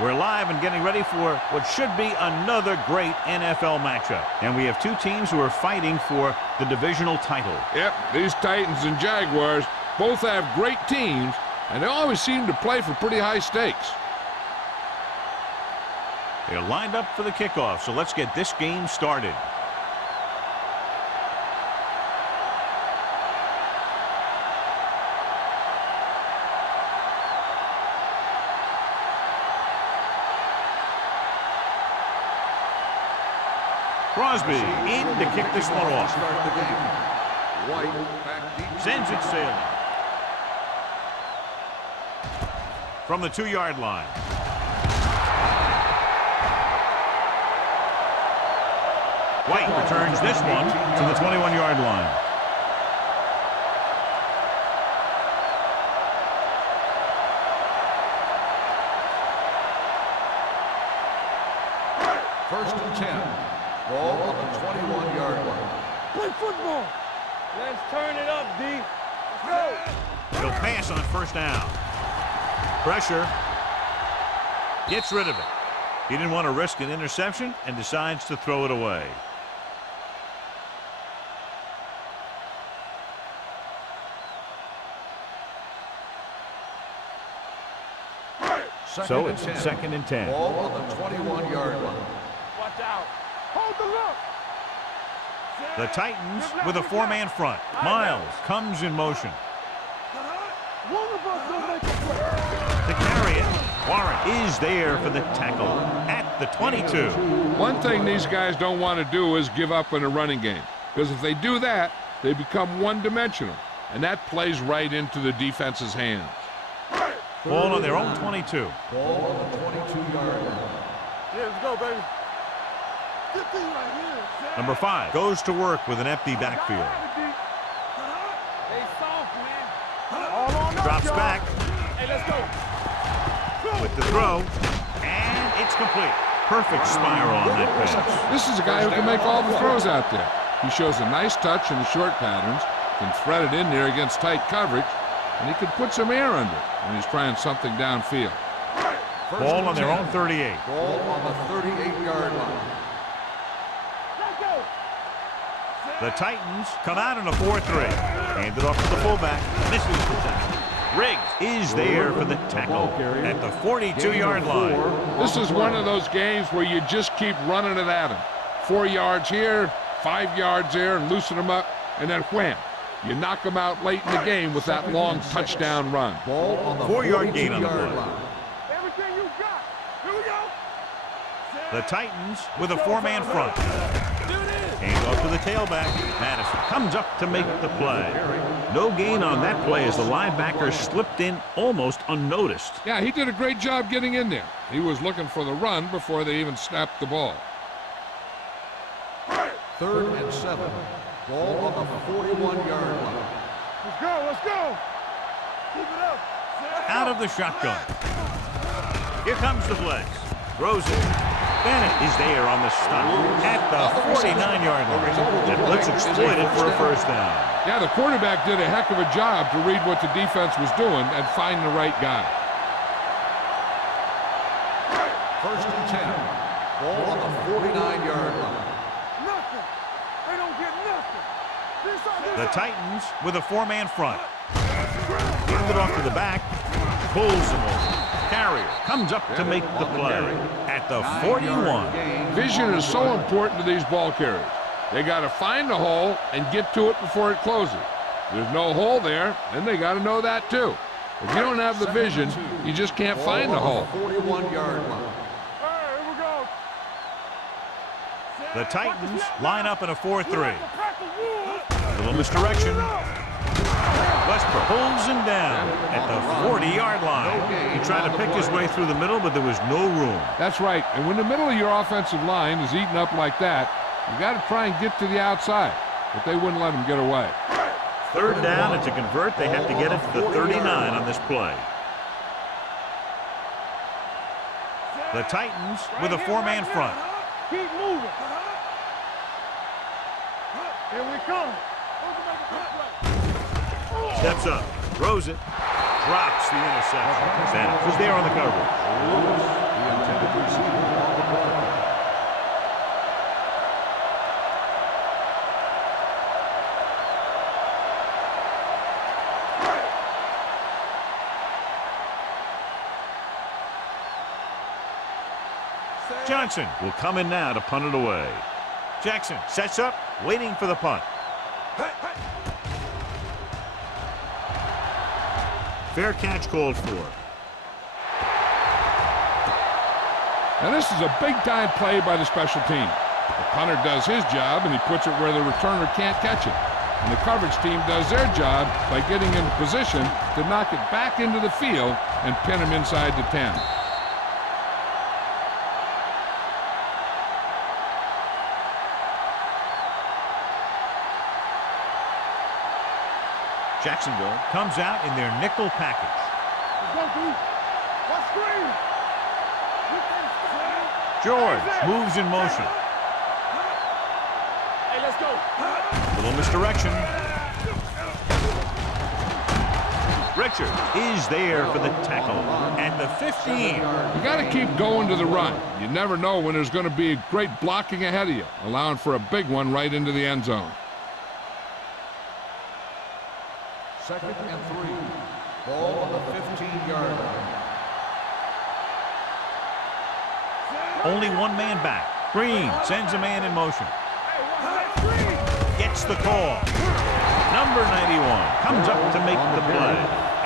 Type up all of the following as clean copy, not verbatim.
We're live and getting ready for what should be another great NFL matchup. And we have two teams who are fighting for the divisional title. Yep, these Titans and Jaguars both have great teams, and they always seem to play for pretty high stakes. They're lined up for the kickoff, so let's get this game started. Crosby in to kick this one off. Sends it sailing. From the 2-yard line. White returns this one to the 21-yard line. First and 10. Ball on the 21-yard line. Play football. Let's turn it up, D. Let's go. He'll pass on first down. Pressure. Gets rid of it. He didn't want to risk an interception and decides to throw it away. So it's second and 10. Ball on the 21-yard line. Watch out. Hold the look. The Titans with a 4-man front. Miles comes in motion. To carry it, Warren is there for the tackle at the 22. One thing these guys don't want to do is give up in a running game, because if they do that, they become one-dimensional, and that plays right into the defense's hands. Ball on their own 22. Ball on the 22-yard line. Yeah, let's go, baby. Good thing right here. Number 5 goes to work with an empty backfield. Hey, soft, man. All on up, Drops back Hey, let's go. with the throw, and it's complete. Perfect spiral on that pass. This is a guy who can make all the throws out there. He shows a nice touch in the short patterns, can thread it in there against tight coverage, and he can put some air under it when he's trying something downfield. Ball on their own 38. Ball on the 38-yard line. The Titans come out in a 4-3. Handed off to the fullback. Misses the tackle. Riggs is there for the tackle at the 42-yard line. This is one of those games where you just keep running it at him. 4 yards here, 5 yards there, and loosen them up, and then wham. You knock them out late in the game with that long touchdown run. Ball on the 4-yard gain on the play. line. Everything you got. Here we go. The Titans with a 4-man front. Hand off to the tailback. Madison comes up to make the play. No gain on that play as the linebacker slipped in almost unnoticed. Yeah, he did a great job getting in there. He was looking for the run before they even snapped the ball. 3rd and 7. Ball on the 41-yard line. Let's go. Let's go. Keep it up. Out of the shotgun. Here comes the blitz. Throws it. Bennett is there on the stop at the 49-yard line. That blitz exploited for a first down. Yeah, the quarterback did a heck of a job to read what the defense was doing and find the right guy. 1st and 10. Ball on the 49-yard line. Nothing. They don't get nothing. The Titans with a 4-man front. Handed off to the back. Pulls him over. Carrier comes up to make the play at the 41. Vision is so important to these ball carriers. They got to find the hole and get to it before it closes. There's no hole there, and they got to know that too. If you don't have the vision, you just can't find the hole. 41-yard line. Here we go. The Titans line up in a 4-3. A little misdirection. Westbrook pulls him down at the 40-yard line. He tried to pick his way through the middle, but there was no room. That's right. And when the middle of your offensive line is eaten up like that, you got to try and get to the outside. But they wouldn't let him get away. 3rd down, and to convert, they have to get it to the 39 on this play. The Titans with a 4-man front. Keep moving. Here we come. Steps up, throws it, drops the interception. Bennett was there on the coverage. Johnson will come in now to punt it away. Jackson sets up, waiting for the punt. Fair catch called for. Now this is a big-time play by the special team. The punter does his job, and he puts it where the returner can't catch it. And the coverage team does their job by getting into position to knock it back into the field and pin him inside the 10. Jacksonville comes out in their nickel package. George moves in motion. Hey, let's go. Little misdirection. Richard is there for the tackle at the 15. You got to keep going to the run. You never know when there's going to be great blocking ahead of you, allowing for a big one right into the end zone. 2nd and 3. Ball on the 15-yard line. Only one man back. Green sends a man in motion. Gets the call. Number 91 comes up to make the play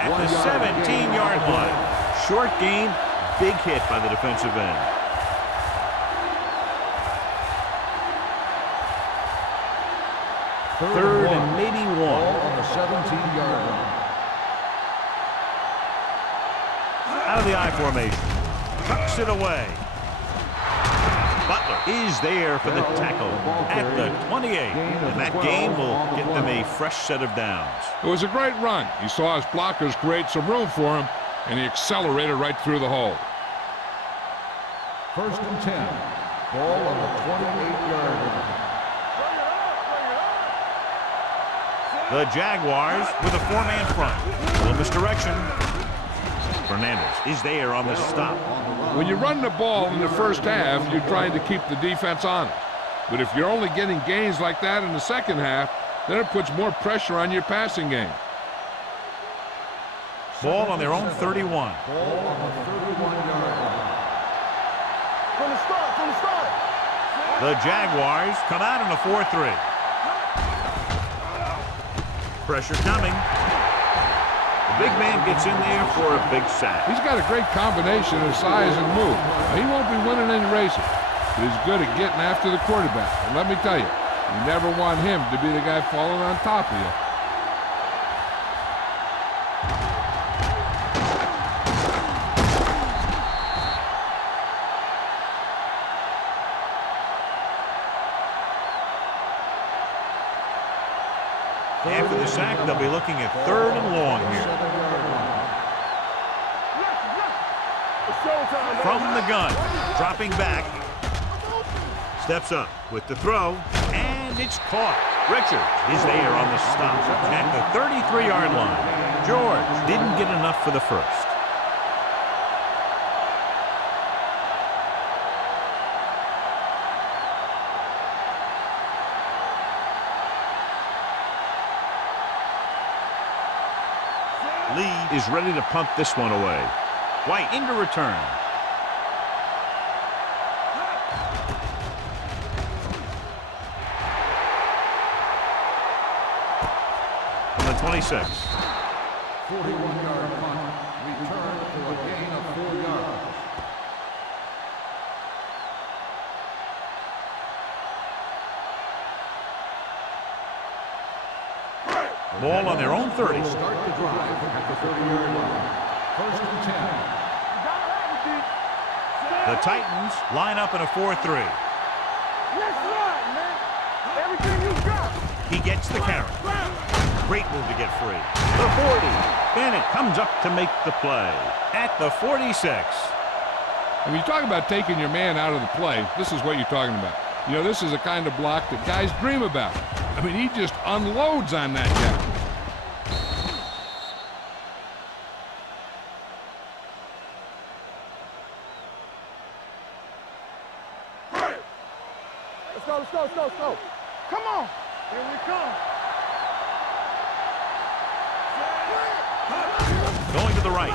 at the 17-yard line. Short gain, big hit by the defensive end. Third and maybe one. Ball on the 17-yard line. Out of the I formation. Tucks it away. Butler is there for the tackle at the 28. And that gain will get them a fresh set of downs. It was a great run. He saw his blockers create some room for him, and he accelerated right through the hole. 1st and 10. Ball on the 28-yard line. The Jaguars with a four-man front. A little misdirection. Fernandez is there on the stop. When you run the ball in the first half, you're trying to keep the defense honest. But if you're only getting gains like that in the second half, then it puts more pressure on your passing game. Ball on their own 31. Ball on the 31-yard line. From the start. The Jaguars come out in a 4-3. Pressure coming. The big man gets in there for a big sack. He's got a great combination of size and move. Now, he won't be winning any races, but he's good at getting after the quarterback. And let me tell you, you never want him to be the guy falling on top of you. After the sack, they'll be looking at 3rd and long here. From the gun, dropping back. Steps up with the throw, and it's caught. Richard is there on the stop at the 33-yard line. George didn't get enough for the first. Lee is ready to punt this one away. White into return. From the 26. 41-yard punt. Return for a gain of 4 yards. Ball on their own 30. Start the drive at the 30-yard line. 1st and 10. The Titans line up in a 4-3. Let's run, man. Everything you got. He gets the carry. Great move to get free. The 40. Bennett comes up to make the play at the 46. When you talk about taking your man out of the play, this is what you're talking about. You know, this is the kind of block that guys dream about. I mean, he just unloads on that guy. Let's go. Come on. Here we come. Going to the right.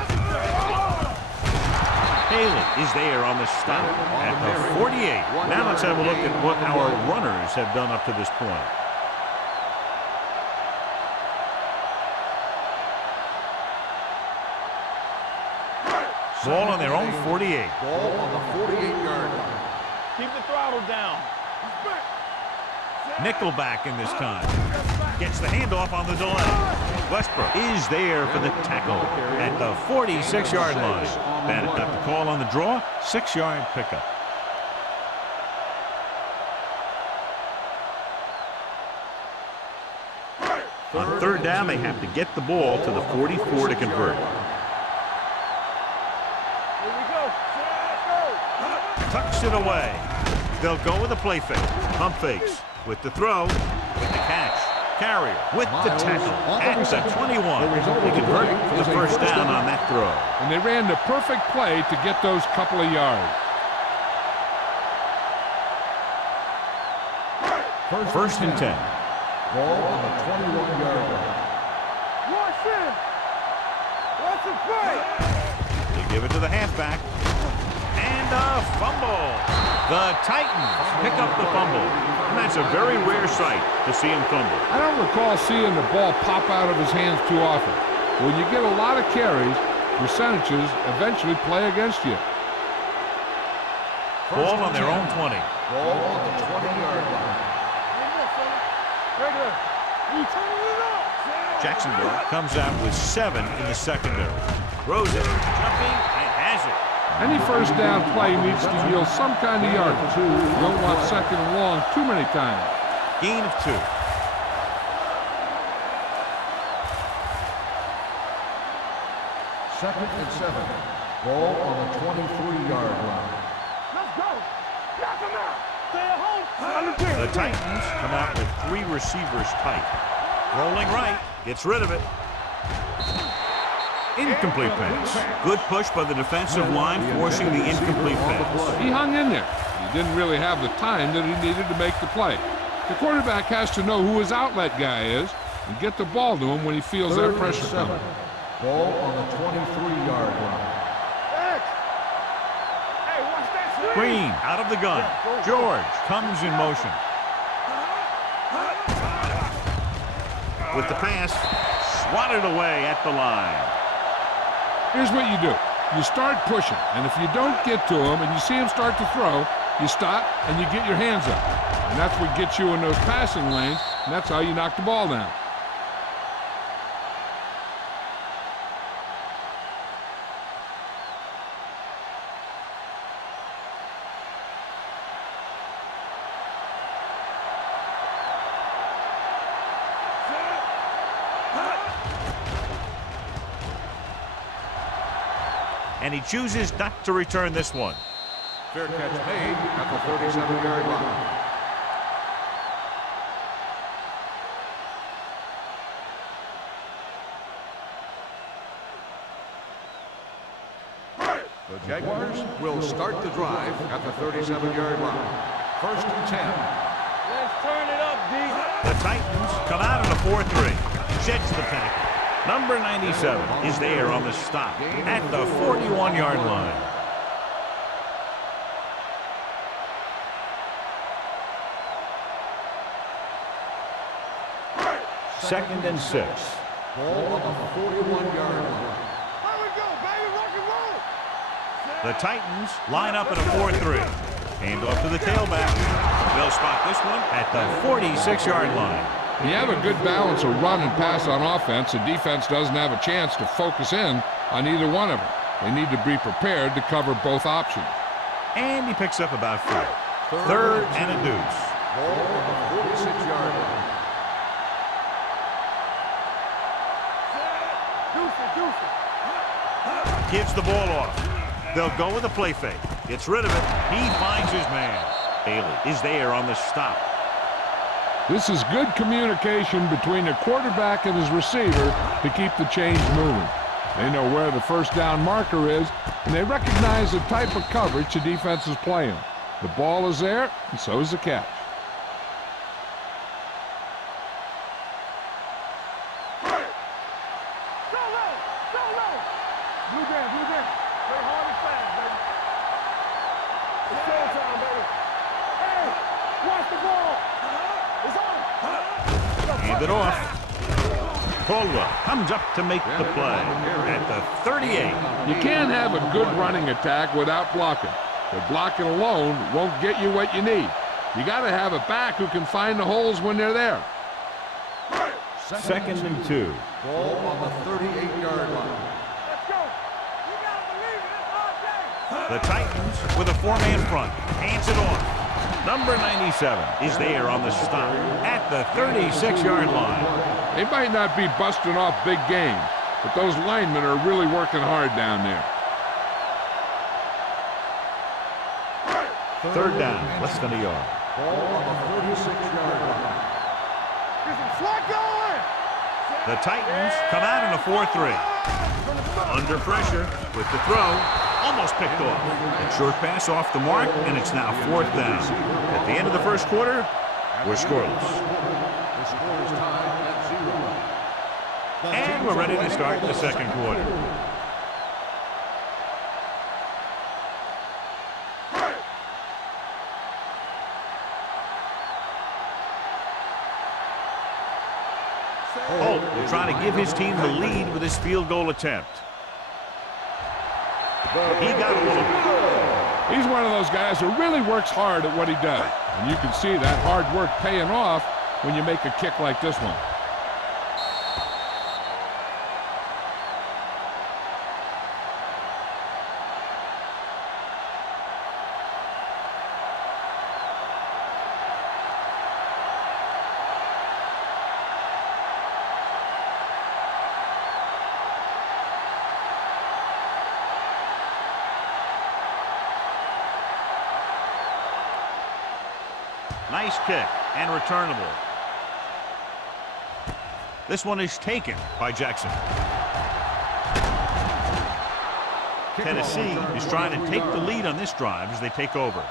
Haley is there on the stop at the 48. Now let's have a look at what our runners have done up to this point. Ball on their own 48. Ball on the 48-yard line. Keep the throttle down. Nickelback in this time. Gets the handoff on the delay. Westbrook is there for the tackle at the 46-yard line. Bandit got the call on the draw. 6-yard pickup. On third down, they have to get the ball to the 44 to convert. Tucks it away. They'll go with a play fake. Pump fakes with the throw, with the catch. Carrier with the tackle at the 21. They convert for the first down on that throw. And they ran the perfect play to get those couple of yards. First and 10. Ball on the 21-yard line. Watch him. Watch him play. They give it to the halfback. And a fumble. The Titans pick up the fumble. And that's a very rare sight to see him fumble. I don't recall seeing the ball pop out of his hands too often. When you get a lot of carries, percentages eventually play against you. Ball on their own 20. Ball on the 20-yard line. Regular. You turn it up. Jacksonville comes out with 7 in the secondary. Throws it, jumping, and has it. Any first down play needs to yield some kind of yardage. You don't want second and long too many times. Gain of 2. Second and 7. Ball on the 23-yard line. Let's go. Knock him out. Stay at home. The Titans come out with 3 receivers tight. Rolling right, gets rid of it. Incomplete pass. Good push by the defensive line, forcing the incomplete pass. He hung in there. He didn't really have the time that he needed to make the play. The quarterback has to know who his outlet guy is and get the ball to him when he feels that pressure coming. Ball on the 23-yard line. Hey, watch that screen. Green out of the gun. George comes in motion. With the pass, swatted away at the line. Here's what you do. You start pushing, and if you don't get to him and you see him start to throw, you stop and you get your hands up. And that's what gets you in those passing lanes, and that's how you knock the ball down. And he chooses not to return this one. Fair catch made at the 37-yard line. The Jaguars will start the drive at the 37-yard line. First and 10. Let's turn it up, D. The Titans come out in a 4-3. Sheds the tackle. Number 97 is there on the stop at the 41-yard line. Second and 6. Ball on the 41-yard line. Here we go, baby. Rock and roll. The Titans line up in a 4-3. Hand off to the tailback. They'll spot this one at the 46-yard line. When you have a good balance of run and pass on offense, the defense doesn't have a chance to focus in on either one of them. They need to be prepared to cover both options. And he picks up about 4. Third and a deuce. Ball on the 46-yard line. Gives the ball off. They'll go with a play fake. Gets rid of it. He finds his man. Haley is there on the stop. This is good communication between the quarterback and his receiver to keep the chains moving. They know where the first down marker is, and they recognize the type of coverage the defense is playing. The ball is there, and so is the catch. Blue down. Play hard and fast, baby. showtime, baby. Hey, watch the ball. It's on. Hand it off. Caldwell comes up to make the play at the 38. You can't have a good running attack without blocking. But blocking alone won't get you what you need. You got to have a back who can find the holes when they're there. Second and 2. Ball on the 38-yard line. Let's go. You gotta believe it. It's our day. The Titans with a 4-man front. Hands it off. Number 97 is there on the stop at the 36-yard line. They might not be busting off big games, but those linemen are really working hard down there. Third down, less than a yard. Ball on the 36-yard line. Get some slack going. The Titans come out in a 4-3. Under pressure with the throw. Almost picked off. A short pass off the mark, and it's now 4th down. At the end of the first quarter, we're scoreless. The score is tied at 0. And we're ready to start the second quarter. Holt will try to give his team the lead with his field goal attempt. He got a little. He's one of those guys who really works hard at what he does. And you can see that hard work paying off when you make a kick like this one. Nice kick and returnable. This one is taken by Jackson. Tennessee is trying to take the lead on this drive as they take over.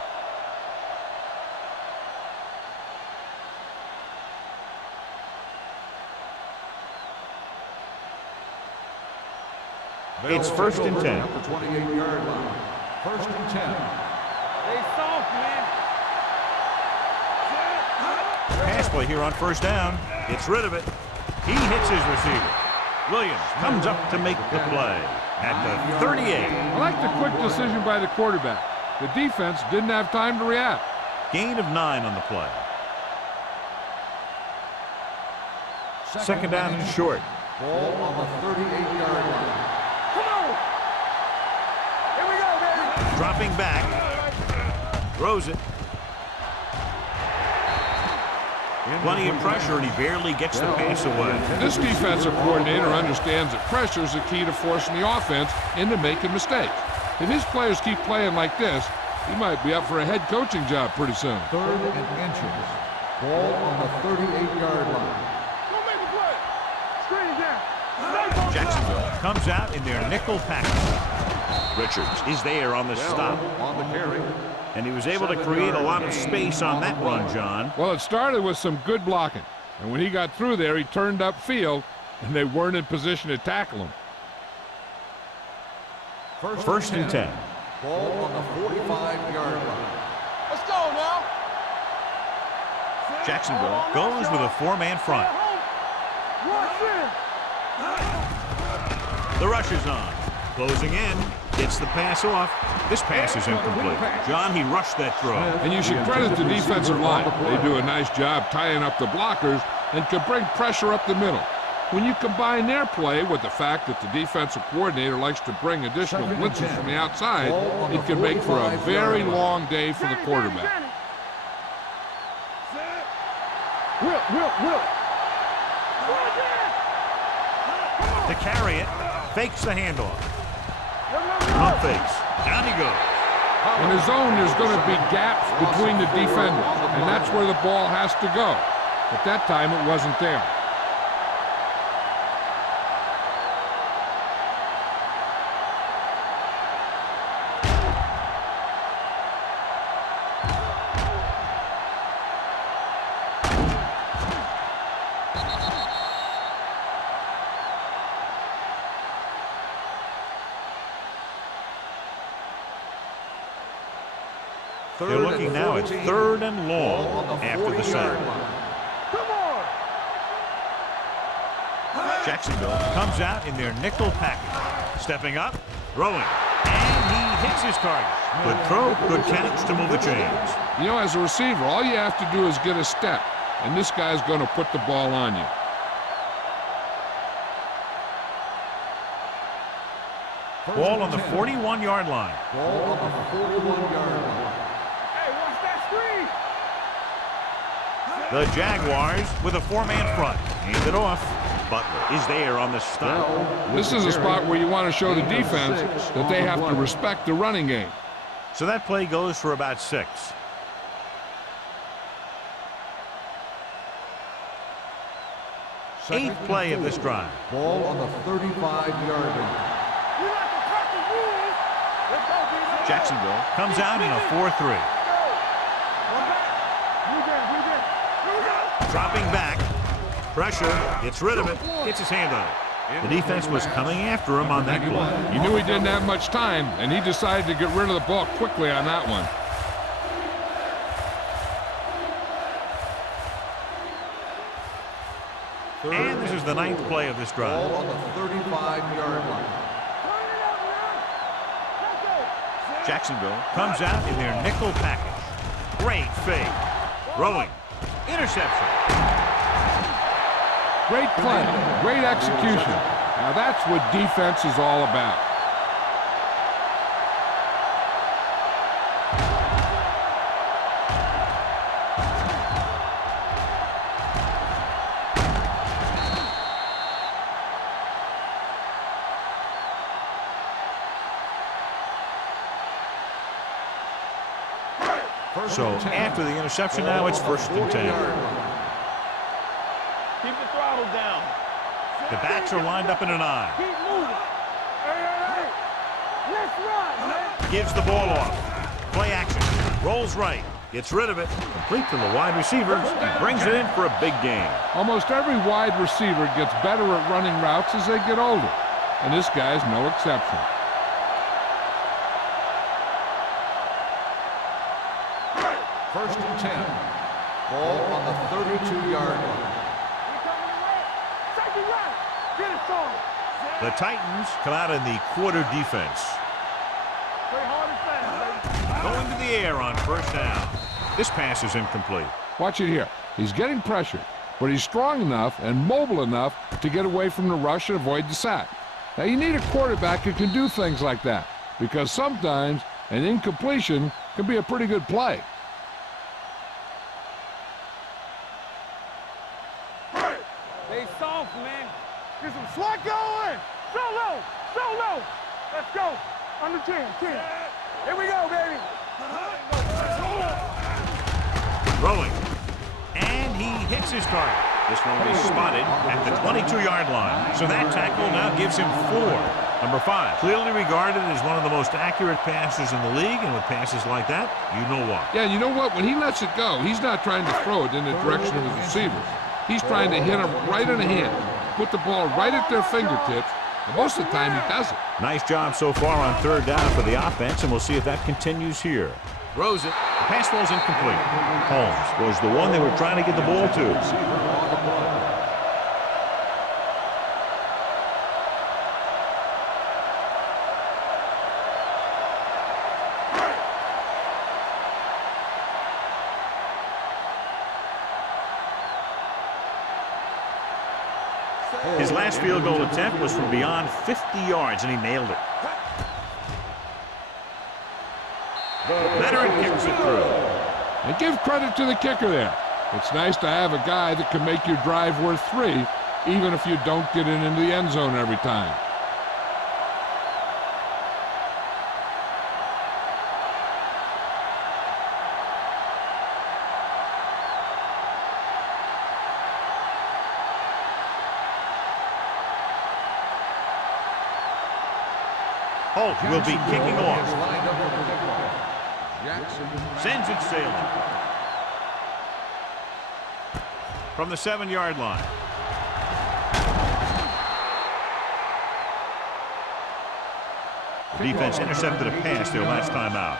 It's 1st and 10. At the 28-yard line. 1st and 10. They soft, man. Pass play here on 1st down. Gets rid of it. He hits his receiver. Williams comes up to make the play at the 38. I like the quick decision by the quarterback. The defense didn't have time to react. Gain of 9 on the play. Second down and short. Ball on the 38-yard line. Come on. Here we go, baby. Dropping back. Throws it. Plenty of pressure, and he barely gets the pass away. This defensive coordinator understands that pressure is the key to forcing the offense into making mistakes. If his players keep playing like this, he might be up for a head coaching job pretty soon. 3rd and inches. Ball on the 38-yard line. Go make a play. Screen it down. Jacksonville comes out in their nickel package. Richards is there on the stop. On the carry. And he was able to create a lot of space on that run, John. Well, it started with some good blocking. And when he got through there, he turned upfield, and they weren't in position to tackle him. 1st and 10. Ball on the 45-yard line. Let's go now. Jacksonville goes with a 4-man front. Watch it. The rush is on. Closing in. Gets the pass off. This pass is incomplete. John, he rushed that throw. And you should credit the defensive line. They do a nice job tying up the blockers and can bring pressure up the middle. When you combine their play with the fact that the defensive coordinator likes to bring additional blitzes from the outside, it can make for a very long day for the quarterback. Will. To carry it. Fakes the handoff. Pump fakes. Down he goes. In the zone, there's going to be gaps between the defenders, and that's where the ball has to go. At that time, it wasn't there. They're looking now at 3rd and long after the sack. Come on! Jacksonville comes out in their nickel package. Stepping up, throwing, and he hits his target. Good throw, good catch to move the chains. You know, as a receiver, all you have to do is get a step, and this guy's going to put the ball on you. Ball on the 41-yard line. Ball on the 41-yard line. Hey, watch that screen! The Jaguars with a 4-man front. Hand it off. Butler is there on the stop. This is a spot where you want to show the defense that they have to respect the running game. So that play goes for about 6. Eighth play of this drive. Ball on the 35-yard line. You like to cut the rules? Let's go, D-Line. Jacksonville comes out in a 4-3. One back. You Dropping back. Pressure. Gets rid of it. Gets his hand on it. The defense was coming after him on that play. He knew he didn't have much time, and he decided to get rid of the ball quickly on that one. And this is the 9th play of this drive. Ball on the 35-yard line. Jacksonville comes out in their nickel package. Great fake. Throwing. Interception. Great play, great execution. Now that's what defense is all about. So after the interception now, it's 1st and 10. Keep the throttle down. The backs are lined up in an I. Keep moving. Hey. Let's run, man. Gives the ball off. Play action. Rolls right. Gets rid of it. Complete to the wide receivers. And brings it in for a big game. Almost every wide receiver gets better at running routes as they get older, and this guy's no exception. First and 10. Ball on the 32-yard line. Take it right. Get it started. The Titans come out in the quarter defense. Play hard and fast, baby. Going to the air on 1st down. This pass is incomplete. Watch it here. He's getting pressured, but he's strong enough and mobile enough to get away from the rush and avoid the sack. Now, you need a quarterback who can do things like that, because sometimes an incompletion can be a pretty good play. Stay soft, man. Get some swat going. Solo. Let's go. Under 10. Here we go, baby. Throwing. And he hits his target. This one will be spotted at the 22-yard line. So that tackle now gives him 4. Number 5, clearly regarded as one of the most accurate passers in the league, and with passes like that, you know why. Yeah, you know what? When he lets it go, he's not trying to throw it in the direction of his receivers. He's trying to hit them right in the hand, put the ball right at their fingertips, and most of the time he does it. Nice job so far on 3rd down for the offense, and we'll see if that continues here. Throws it. The pass falls incomplete. Holmes was the one they were trying to get the ball to. His last field goal attempt was from beyond 50 yards, and he nailed it. Veteran kicks it through. And give credit to the kicker there. It's nice to have a guy that can make your drive worth 3, even if you don't get it into the end zone every time. Holt will be kicking off. Lined up for the kickoff. Jackson Sends it sailing. From the 7-yard line. Defense intercepted a pass their last time out.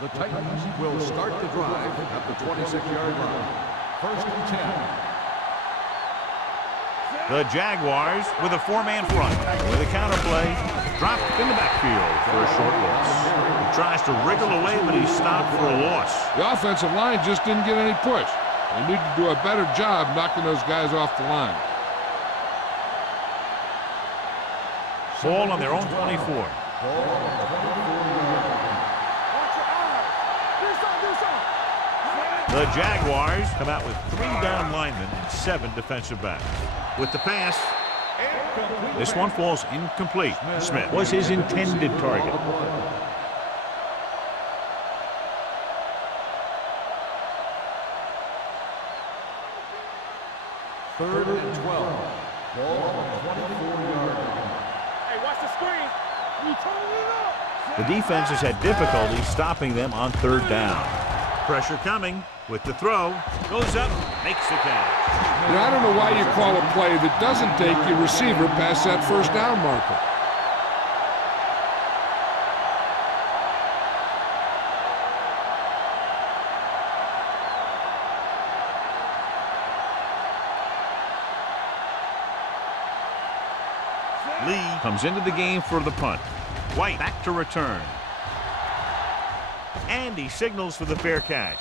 The Titans will start the drive at the 26-yard line. 1st and 10. The Jaguars with a four-man front. With a counter play, dropped in the backfield for a short loss. He tries to wriggle away, but he's stopped for a loss. The offensive line just didn't get any push. They need to do a better job knocking those guys off the line. Ball on their own 24. The Jaguars come out with 3 down linemen and 7 defensive backs. With the pass, this one falls incomplete. Smith was his intended target. Third and 12. Ball on the 24-yard line. Hey, watch the screen. You turning it up. The defense has had difficulty stopping them on 3rd down. Pressure coming with the throw. Goes up, makes the catch. Now, I don't know why you call a play that doesn't take your receiver past that 1st down marker. Lee comes into the game for the punt. White back to return. And he signals for the fair catch.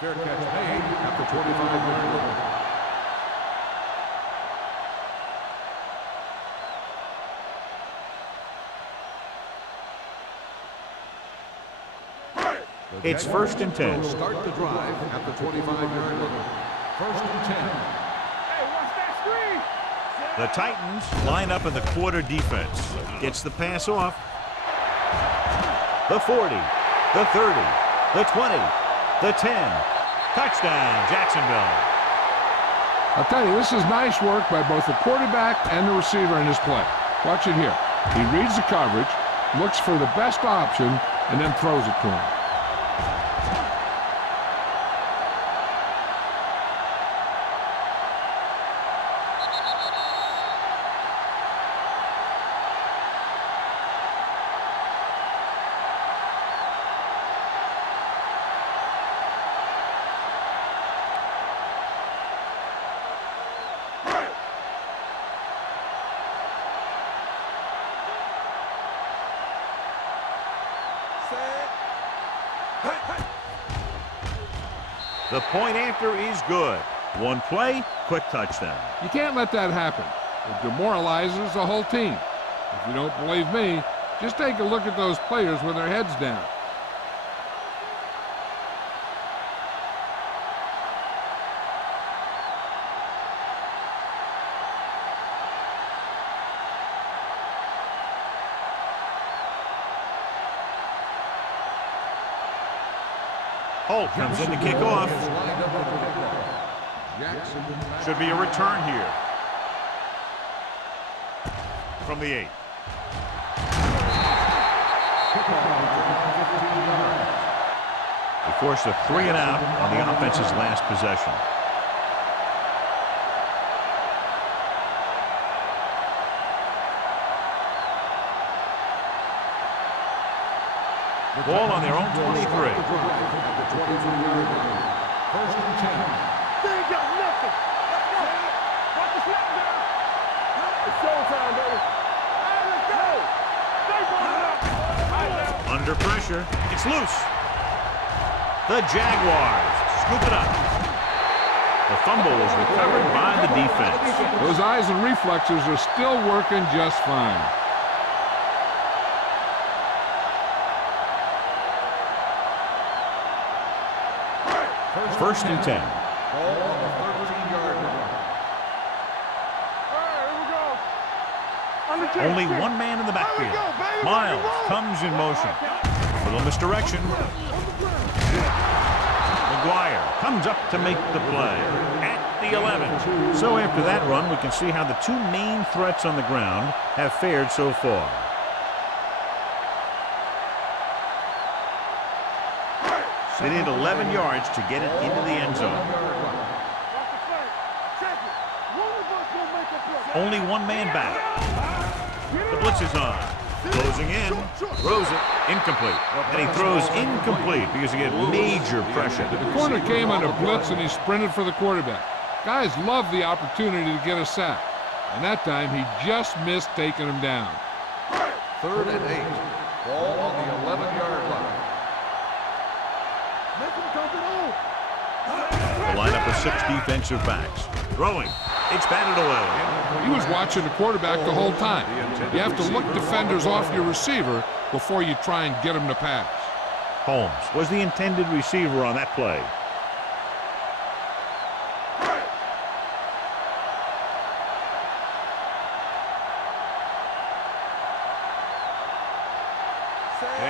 Fair catch made at the 25-yard line. It's 1st and 10. Start the drive at the 25-yard line. 1st and 10. Hey, watch that screen. The Titans line up in the quarter defense. Gets the pass off. The 40, the 30, the 20, the 10. Touchdown, Jacksonville. I'll tell you, this is nice work by both the quarterback and the receiver in this play. Watch it here. He reads the coverage, looks for the best option, and then throws it to him. The point after is good. One play, quick touchdown. You can't let that happen. It demoralizes the whole team. If you don't believe me, just take a look at those players with their heads down. Holt comes in to kick off. Should be a return here. From the 8. They forced a 3 and out on the offense's last possession. Ball on their own 23. 1st and 10. They ain't got nothing. Let's go. Watch the snap down. It's showtime, baby. All right, let's go. Stay balled up. All right, now. Under pressure. It's loose. The Jaguars scoop it up. The fumble was recovered by the defense. Those eyes and reflexes are still working just fine. First and 10. Ball on the 13-yard line. All right, here we go. On the Only kick. one man in the backfield. There we go, baby. Miles Rock and roll. comes in motion. Little misdirection. McGuire comes up to make the play at the 11. So after that run, we can see how the 2 main threats on the ground have fared so far. They need 11 yards to get it into the end zone. Watch the flank. Check it. One of us will make a play. Only one man back. The blitz is on. Closing in, throws it, incomplete. And he throws incomplete because he had major pressure. The corner came on a blitz and he sprinted for the quarterback. Guys love the opportunity to get a sack. And that time he just missed taking him down. 3rd and 8. Ball on the 11-yard line. Make him dump it off. The lineup of 6 defensive backs. Throwing. It's batted away. He was watching the quarterback the whole time. You have to look defenders off your receiver before you try and get him to pass. Holmes was the intended receiver on that play.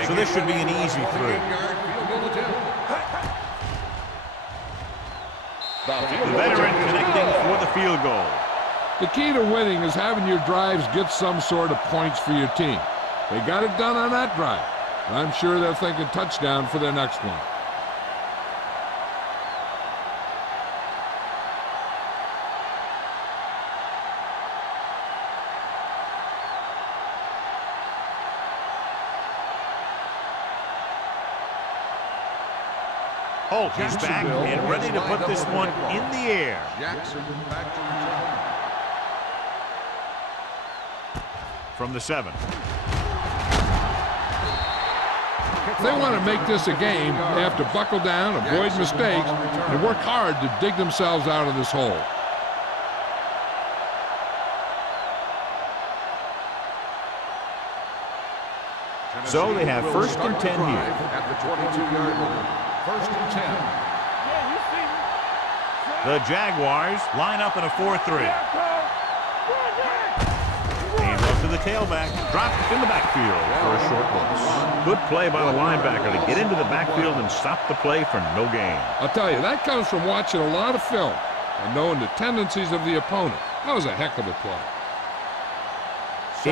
So this should be an easy 3. The veteran connecting for the field goal. The key to winning is having your drives get some sort of points for your team. They got it done on that drive. I'm sure they're thinking touchdown for their next one. Holt is back and ready to put this one in the air. Jackson back to return. From the 7. If they want to make this a game, they have to buckle down, avoid mistakes, and work hard to dig themselves out of this hole. So they have 1st and 10 here. At the 22-yard line. 1st and 10. The Jaguars line up in a 4-3. Hands off to the tailback. Dropped in the backfield for a short loss. Good play by the linebacker to get into the backfield and stop the play for no gain. I'll tell you, that comes from watching a lot of film and knowing the tendencies of the opponent. That was a heck of a play.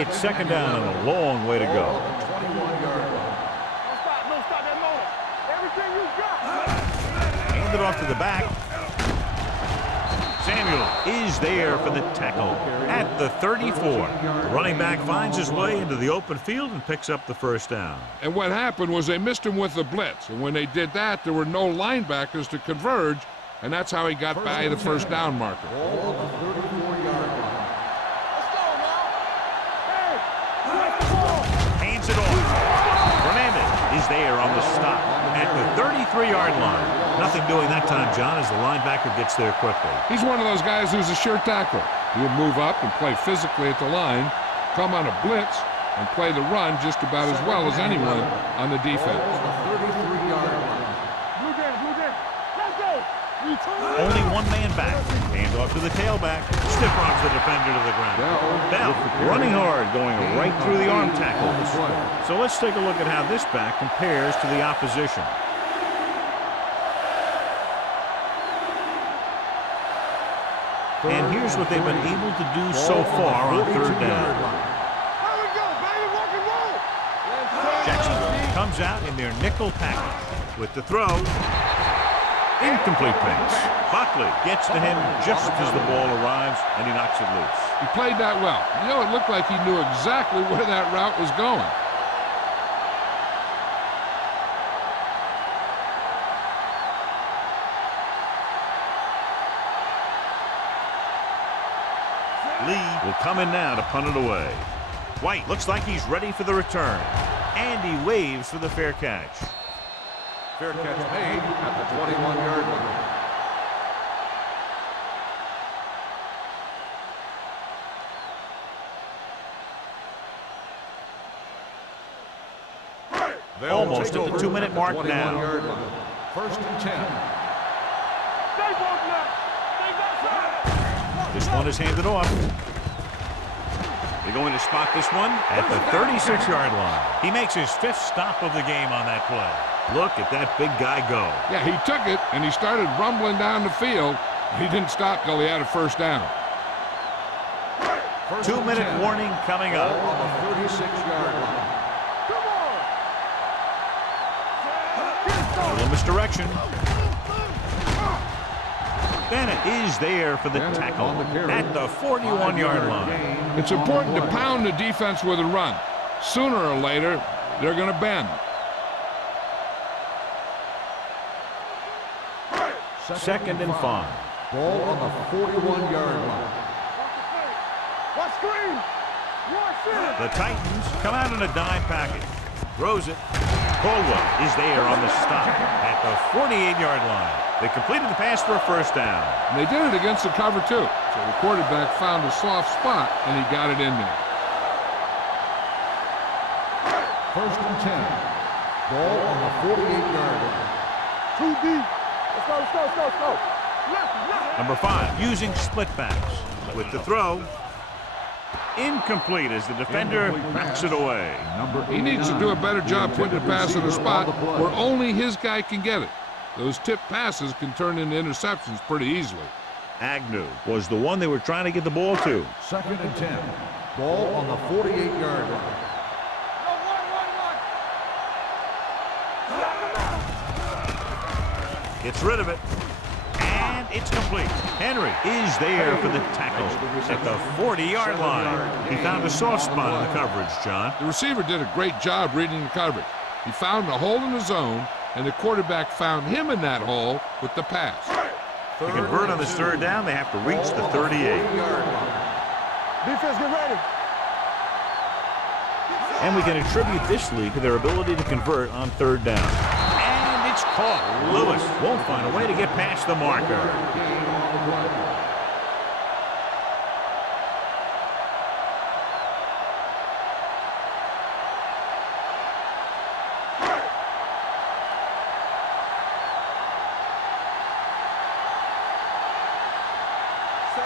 It's 2nd down and a long way to go. Hand it off to the back. Samuel is there for the tackle at the 34. The running back finds his way into the open field and picks up the 1st down. And what happened was they missed him with the blitz. And when they did that, there were no linebackers to converge, and that's how he got by the 1st down marker. Hands it off. Fernandez is there on the stop at the 33-yard line. Nothing doing that time, John, as the linebacker gets there quickly. He's one of those guys who's a sure tackler. He'll move up and play physically at the line, come on a blitz, and play the run just about as well as anyone on the defense. Only one man back. Hand off to the tailback. Stiff arms the defender to the ground. Bell running hard, going right through the arm tackles. So let's take a look at how this back compares to the opposition. And here's what they've been able to do so far on 3rd down. Jacksonville comes out in their nickel package with the throw. Incomplete pass. Buckley gets to him just as the ball arrives, and he knocks it loose. He played that well. You know, it looked like he knew exactly where that route was going. Lee will come in now to punt it away. White looks like he's ready for the return. And he waves for the fair catch. Fair catch made at the 21-yard line. Almost at the 2-minute mark now. 1st and 10. This one is handed off. They're going to spot this one at the 36-yard line. He makes his 5th stop of the game on that play. Look at that big guy go. Yeah, he took it, and he started rumbling down the field. He didn't stop till he had a 1st down. 2-minute warning coming up. On the 36-yard line. A little misdirection. Bennett is there for the tackle at the 41-yard line. It's important to pound the defense with a run. Sooner or later, they're going to bend. Second and 5. Ball on the 41-yard line. Watch screen. Watch it. The Titans come out in a dime package. Throws it. Caldwell is there on the stop at the 48-yard line. They completed the pass for a first down. And they did it against the cover, too. So the quarterback found a soft spot, and he got it in there. First and 10. Ball on the 48-yard line. Too deep. Let's go, let's go, let's go, let's go. Left. Number 5 using split backs. With the throw. Incomplete as the defender knocks it away. He needs to do a better job putting the pass in a spot where only his guy can get it. Those tip passes can turn into interceptions pretty easily. Agnew was the one they were trying to get the ball to. Second and 10. Ball on the 48-yard line. Gets rid of it. And it's complete. Henry is there for the tackle at the 40-yard line. He found a soft spot in the coverage, John. The receiver did a great job reading the coverage. He found a hole in the zone, and the quarterback found him in that hole with the pass. To convert on this third down, they have to reach the 38. Defense, get ready. And we can attribute this league to their ability to convert on third down. And it's caught. Lewis won't find a way to get past the marker.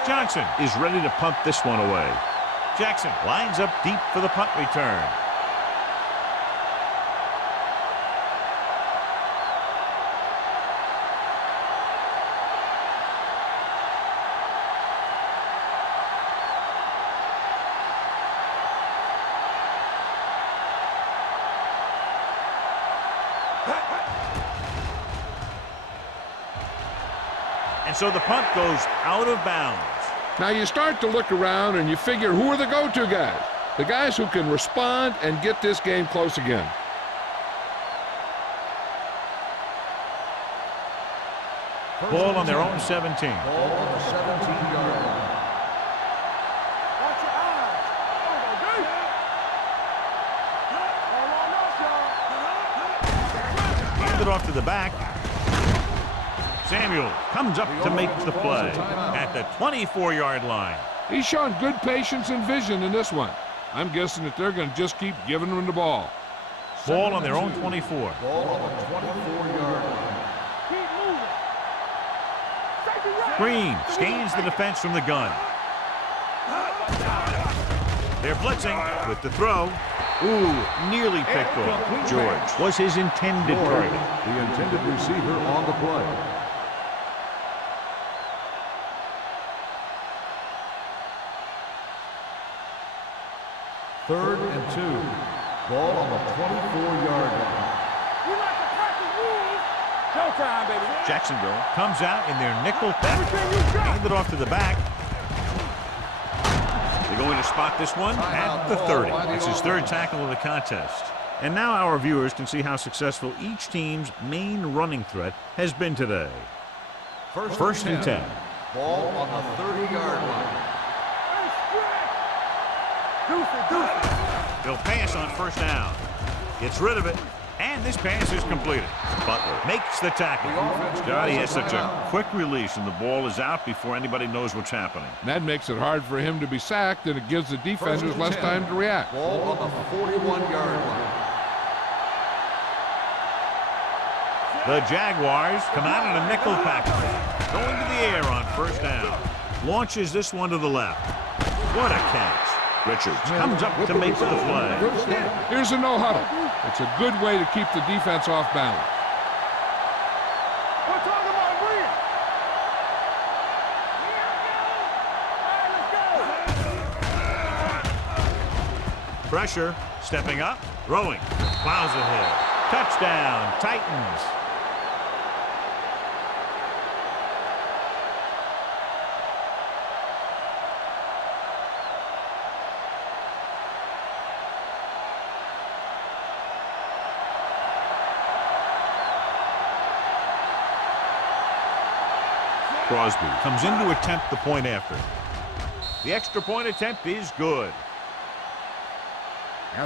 Johnson is ready to punt this one away. Jackson lines up deep for the punt return. And so the punt goes out of bounds. Now you start to look around and you figure, who are the go-to guys? The guys who can respond and get this game close again. Ball on their own 17. Ball on the 17-yard line. Watch your eyes. Hand it off to the back. Samuel comes up to make the play at the 24-yard line. He's shown good patience and vision in this one. I'm guessing that they're going to just keep giving him the ball. Ball on their own 24. Ball on the 24-yard line. Keep moving. Safety right. Green scans the defense from the gun. They're blitzing with the throw. Ooh, nearly picked off. George was his intended target. The intended receiver on the play. Third and 2. Ball on the 24-yard line. We like to practice rules. Showtime, baby. Jacksonville comes out in their nickel pack. Everything you got. Hand it off to the back. They're going to spot this one at the 30. It's his third tackle of the contest. And now our viewers can see how successful each team's main running threat has been today. First and 10. Ball on the 30-yard line. They'll pass on first down. Gets rid of it. And this pass is completed. Butler makes the tackle. God, he has such a quick release, and the ball is out before anybody knows what's happening. That makes it hard for him to be sacked, and it gives the defenders less time to react. Ball on the 41-yard line. The Jaguars come out in a nickel package. Going to the air on first down. Launches this one to the left. What a catch. Richards comes up to make the play. Here's a no-huddle. It's a good way to keep the defense off balance. We're talking about Green. All right, let's go. Pressure. Stepping up. Throwing. Plows ahead. Touchdown, Titans. Crosby comes in to attempt the point after. The extra point attempt is good.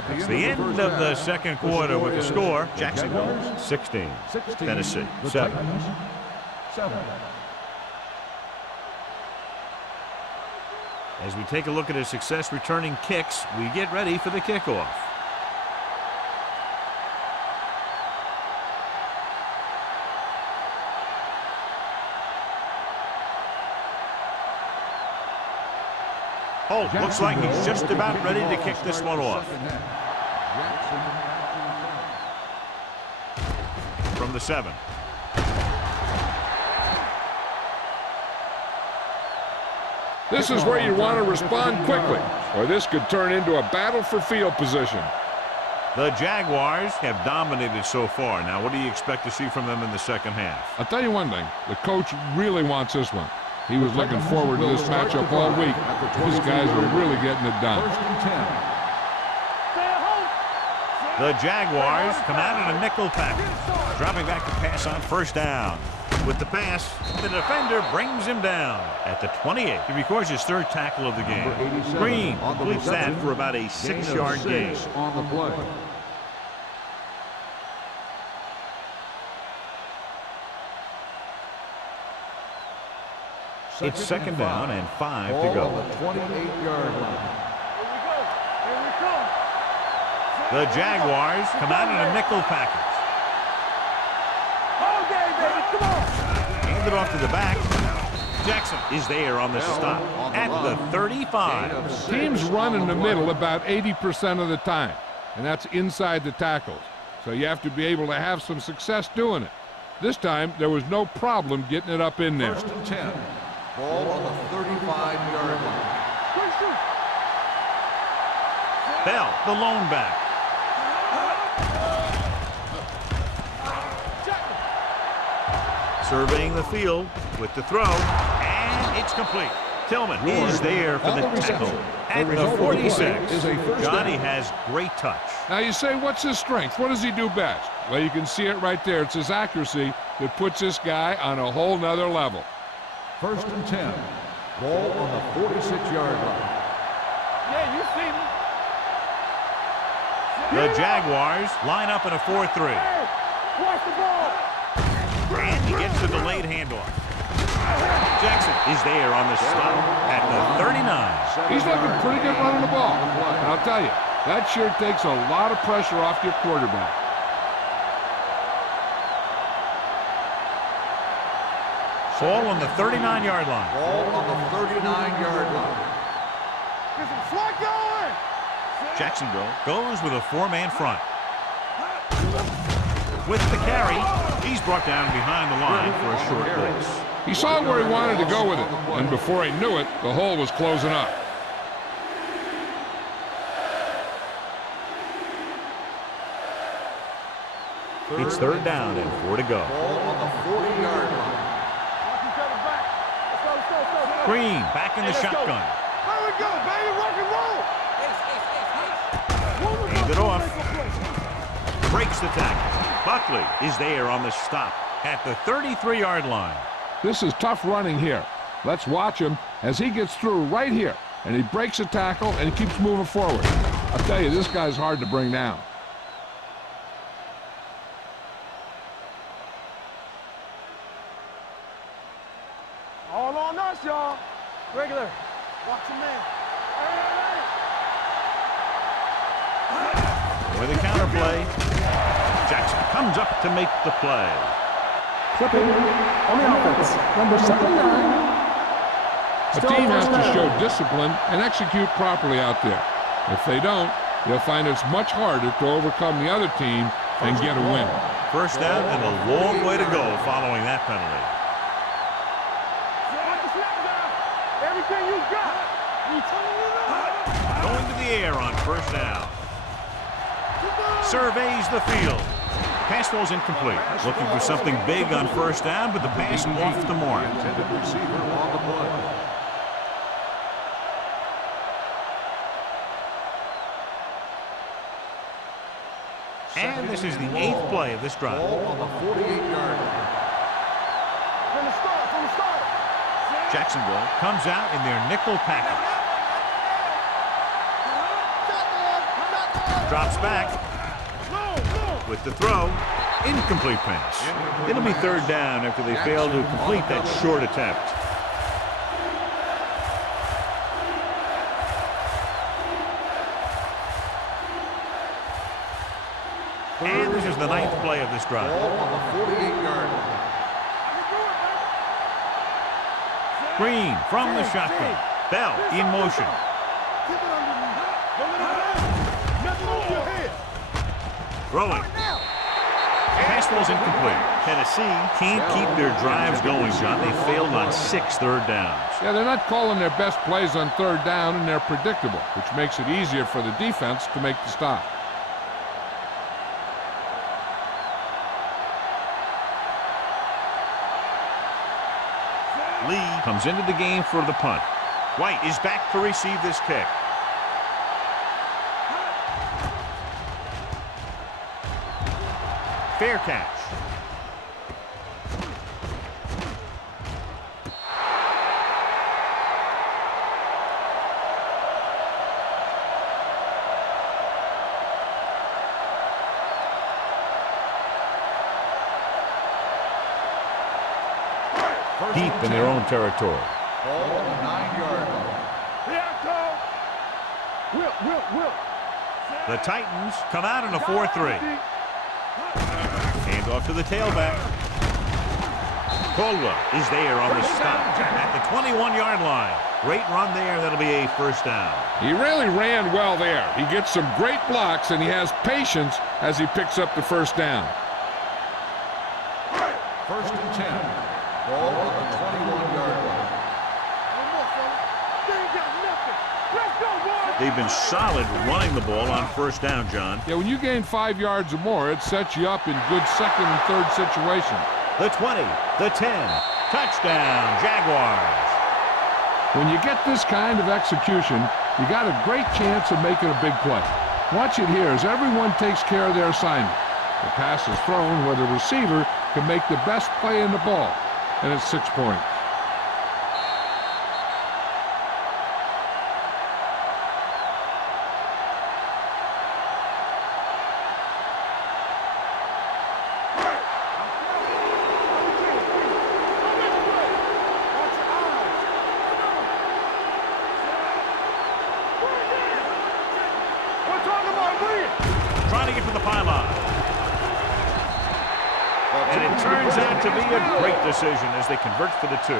It's the end of the second quarter with the score. Jacksonville 16, Tennessee 7. As we take a look at his success returning kicks, we get ready for the kickoff. Holt looks like he's just about ready to kick this one off. From the 7. This is where you want to respond quickly, or this could turn into a battle for field position. The Jaguars have dominated so far. Now, what do you expect to see from them in the second half? I'll tell you one thing. The coach really wants this one. He was looking forward to this matchup all week. These guys are really getting it done. The Jaguars come out in a nickel package, dropping back to pass on first down. With the pass, the defender brings him down at the 28. He records his third tackle of the game. Green completes that for about a 6-yard gain. On the play. It's second down and 5 to go. On the 28-yard line. Here we come. The Jaguars come out in a nickel package. All day, baby. Come on. Hand it off to the back. Jackson is there on the stop at the 35. Teams run in the middle about 80% of the time, and that's inside the tackles. So you have to be able to have some success doing it. This time, there was no problem getting it up in there. First and 10. Ball on the 35-yard line. Bell, the lone back. Surveying the field with the throw, and it's complete. Tillman is there for the tackle at the 46. Johnny has great touch. Now you say, what's his strength? What does he do best? Well, you can see it right there. It's his accuracy that puts this guy on a whole nother level. First and 10. Ball on the 46-yard line. Yeah, you see me. The Jaguars line up in a 4-3. Hey, watch the ball. And he gets the delayed handoff. Jackson is there on the stop at the 39. He's looking pretty good running the ball. And I'll tell you, that sure takes a lot of pressure off your quarterback. Ball on the 39-yard line. Ball on the 39-yard line. Get some slot going. Jacksonville goes with a 4-man front. With the carry, he's brought down behind the line for a short base. He saw where he wanted to go with it, and before he knew it, the hole was closing up. It's third down and 4 to go. Ball on the 40-yard line. Watch each other back. Let's go. Green back in the shotgun. There we go, baby. Rock and roll. Hand it off. Breaks the tackle. Buckley is there on the stop at the 33-yard line. This is tough running here. Let's watch him as he gets through right here, and he breaks a tackle and he keeps moving forward. I'll tell you, this guy's hard to bring down. All on us, y'all. Regular. Watch your man. With the counterplay, Jackson comes up to make the play. Clipping on the offense, number 79. A team has to show discipline and execute properly out there. If they don't, they'll find it's much harder to overcome the other team and get a win. First down and a long way to go following that penalty. Everything you got. Going to the air on first down. Surveys the field. Pass ball's incomplete. Looking for something big on first down, but the pass off the mark. Intended receiver on the play. And this is the 8th play of this drive. Ball on the 48-yard line. From the start. Jacksonville comes out in their nickel package. Drops back with the throw. Incomplete pass. It'll be third down after they fail to complete that short attempt. And this is the 9th play of this drive. Ball on the 48-yard line. Green from the shotgun. Bell in motion. Throwing. Pass was incomplete. Tennessee can't keep their drives going, John. They failed on 6 third downs. Yeah, they're not calling their best plays on third down, and they're predictable, which makes it easier for the defense to make the stop. Lee comes into the game for the punt. White is back to receive this kick. Fair catch. Deep in their own territory. Ball on the 9-yard line. The Titans come out in a 4-3. Hand off to the tailback. Caldwell is there on the stop at the 21-yard line. Great run there. That'll be a first down. He really ran well there. He gets some great blocks, and he has patience as he picks up the first down. First and 10. Ball on the 21-yard line. They've been solid running the ball on first down, John. Yeah, when you gain 5 yards or more, it sets you up in good second and third situations. The 20, the 10, touchdown, Jaguars. When you get this kind of execution, you got a great chance of making a big play. Watch it here as everyone takes care of their assignment. The pass is thrown where the receiver can make the best play in the ball, and it's 6 points. Trying to get to the pylon. And it turns out to be a great decision as they convert for the 2.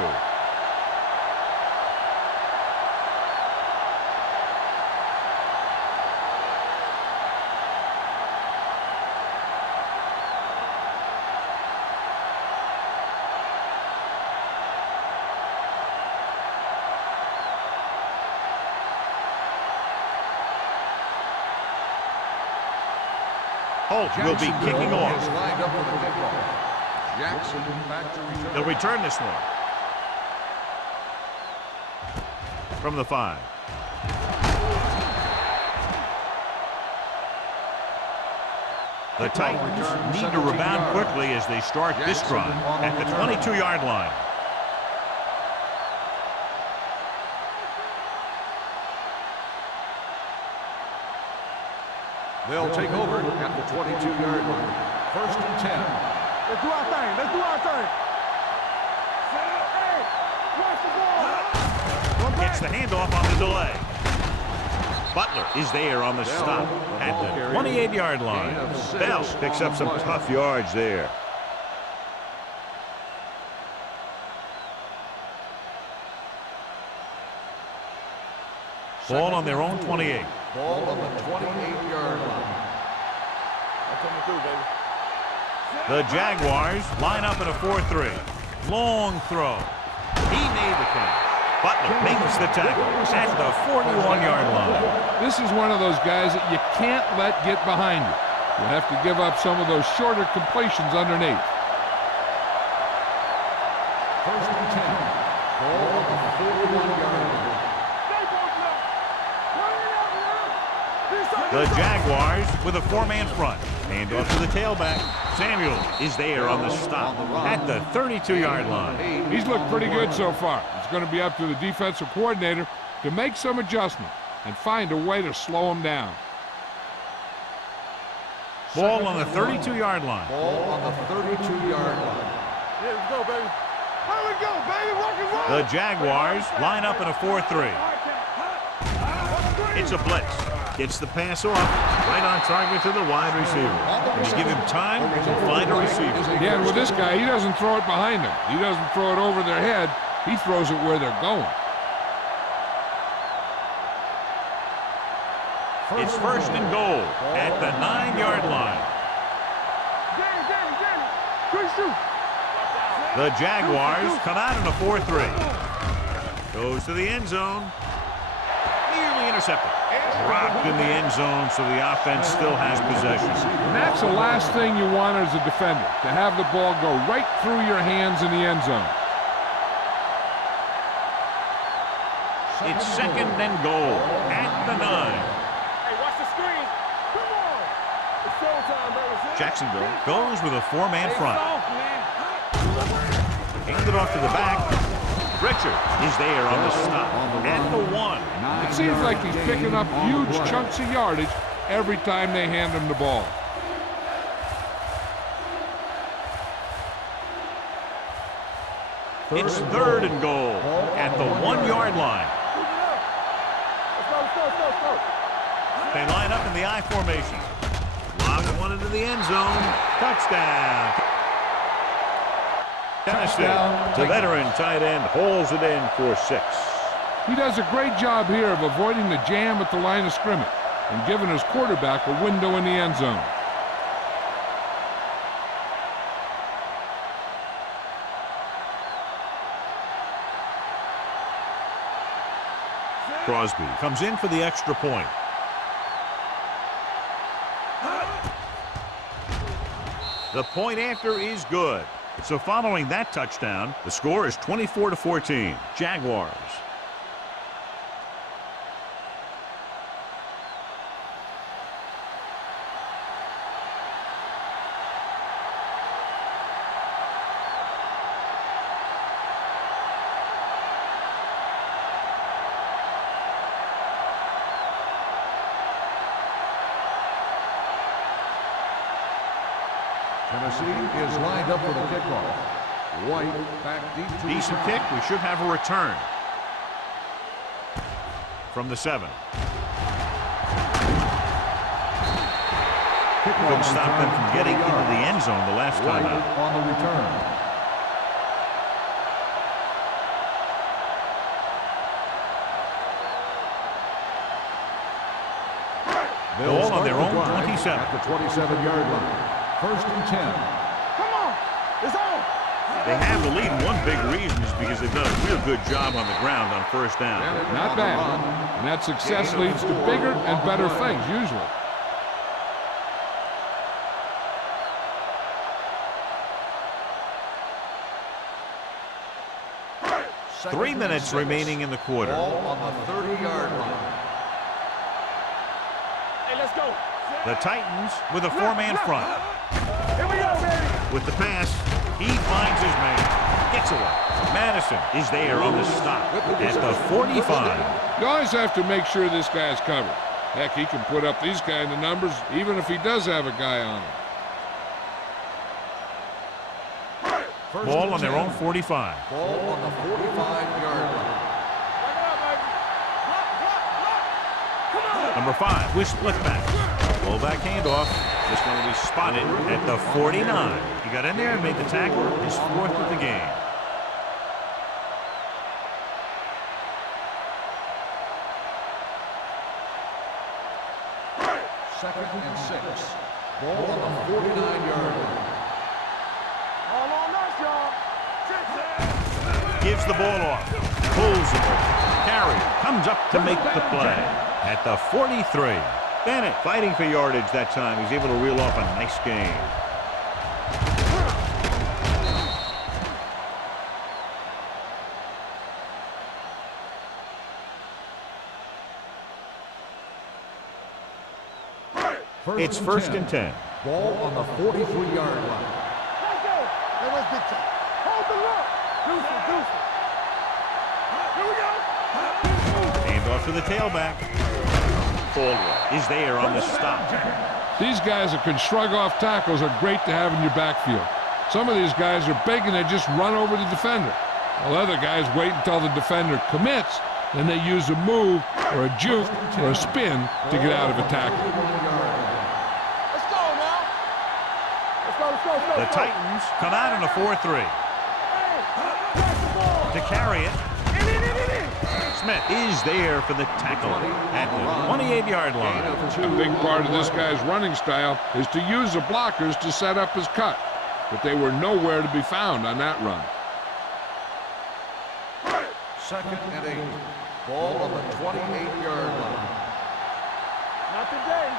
Holt will be kicking Is off. lined up for the kickoff. Jackson back to return. They'll return this one. From the 5. The Titans need to rebound quickly as they start this drive at the 22-yard line. They'll take over at the 22-yard line. First and 10. Let's do our thing. Let's do our thing. Hey, watch the ball. Gets the handoff on the delay. Butler is there on the stop at the 28-yard line. Bell picks up some tough yards there. Ball on their own 28. Ball on the 28-yard line. The Jaguars line up in a 4-3. Long throw. He made the catch. Butler makes the tackle at the 41-yard line. This is one of those guys that you can't let get behind you. You have to give up some of those shorter completions underneath. First and 10. Ball on the 41-yard line. The Jaguars with a four-man front. Hand off to the tailback. Samuel is there on the stop at the 32-yard line. He's looked pretty good so far. It's going to be up to the defensive coordinator to make some adjustments and find a way to slow him down. Ball on the 32-yard line. Ball on the 32-yard line. Yeah, let's go, baby. Here we go, baby. Rock and roll. The Jaguars line up in a 4-3. It's a blitz. Gets the pass off. Right on target to the wide receiver. When you give him time, he'll find a receiver. Yeah, and with this guy, he doesn't throw it behind them. He doesn't throw it over their head. He throws it where they're going. It's first and goal at the 9-yard line. Danny. Quick shoot. The Jaguars come out in a 4-3. Goes to the end zone. Nearly intercepted. Dropped in the end zone, so the offense still has possession. And that's the last thing you want as a defender, to have the ball go right through your hands in the end zone. It's second and goal at the 9. Hey, watch the screen. Come on. It's showtime, baby. Jacksonville goes with a four-man Hey, front. soft, man. Handed off to the back. Richard is there on the stop at the 1. It seems like he's picking up huge chunks of yardage every time they hand him the ball. It's third and goal at the 1-yard line. Let's go. They line up in the I formation. Lob one into the end zone. Touchdown. Tennessee. The veteran tight end holds it in for 6. He does a great job here of avoiding the jam at the line of scrimmage and giving his quarterback a window in the end zone. Crosby comes in for the extra point. The point after is good. So following that touchdown, the score is 24-14. Jaguars. Tennessee is lined up for the kickoff. White back deep to Decent kick. We should have a return. From the 7. Couldn't stop them from getting into the end zone the last time out. on the return. Ball on their own 27. At the 27-yard line. First and 10. Come on. It's on. They have the lead, and one big reason is because they've done a real good job on the ground on first down. Not bad. And that success leads to bigger and better things, usually. Second 3 and minutes 6. remaining in the quarter. Ball on the 30-yard line. Hey, let's go. The Titans with a four-man front. Here we go, baby. With the pass, he finds his man. Gets away. Madison is there on the stop at the 45. You always have to make sure this guy's covered. Heck, he can put up these kind of numbers even if he does have a guy on him. Ball on their own 45. Ball on the 45-yard line. Number 5 with split back. Fullback handoff. This one will be spotted at the 49. He got in there and made the tackle. His 4th of the game. Second and 6. Ball on the 49-yard line. All on us, y'all. Gives the ball off. Pulls the ball. Carry. Comes up to make the play at the 43. Bennett fighting for yardage that time. He's able to reel off a nice gain. It's first and 10. Ball on the 43-yard line. Let's go. Hey, what's big time? Hold the look. Deuce it, deuce it. Here we go. Hand off to the tailback. Caldwell is there on the stop. These guys that can shrug off tackles are great to have in your backfield. Some of these guys are big and they just run over the defender. While other guys wait until the defender commits, then they use a move or a juke or a spin to get out of a tackle. Let's go now. Let's go, let's go, let's go. The Titans come out in a 4-3. To carry it, Smith is there for the tackle at the 28-yard line. A big part of this guy's running style is to use the blockers to set up his cut, but they were nowhere to be found on that run. Second and 8. Ball on the 28-yard line. Not today.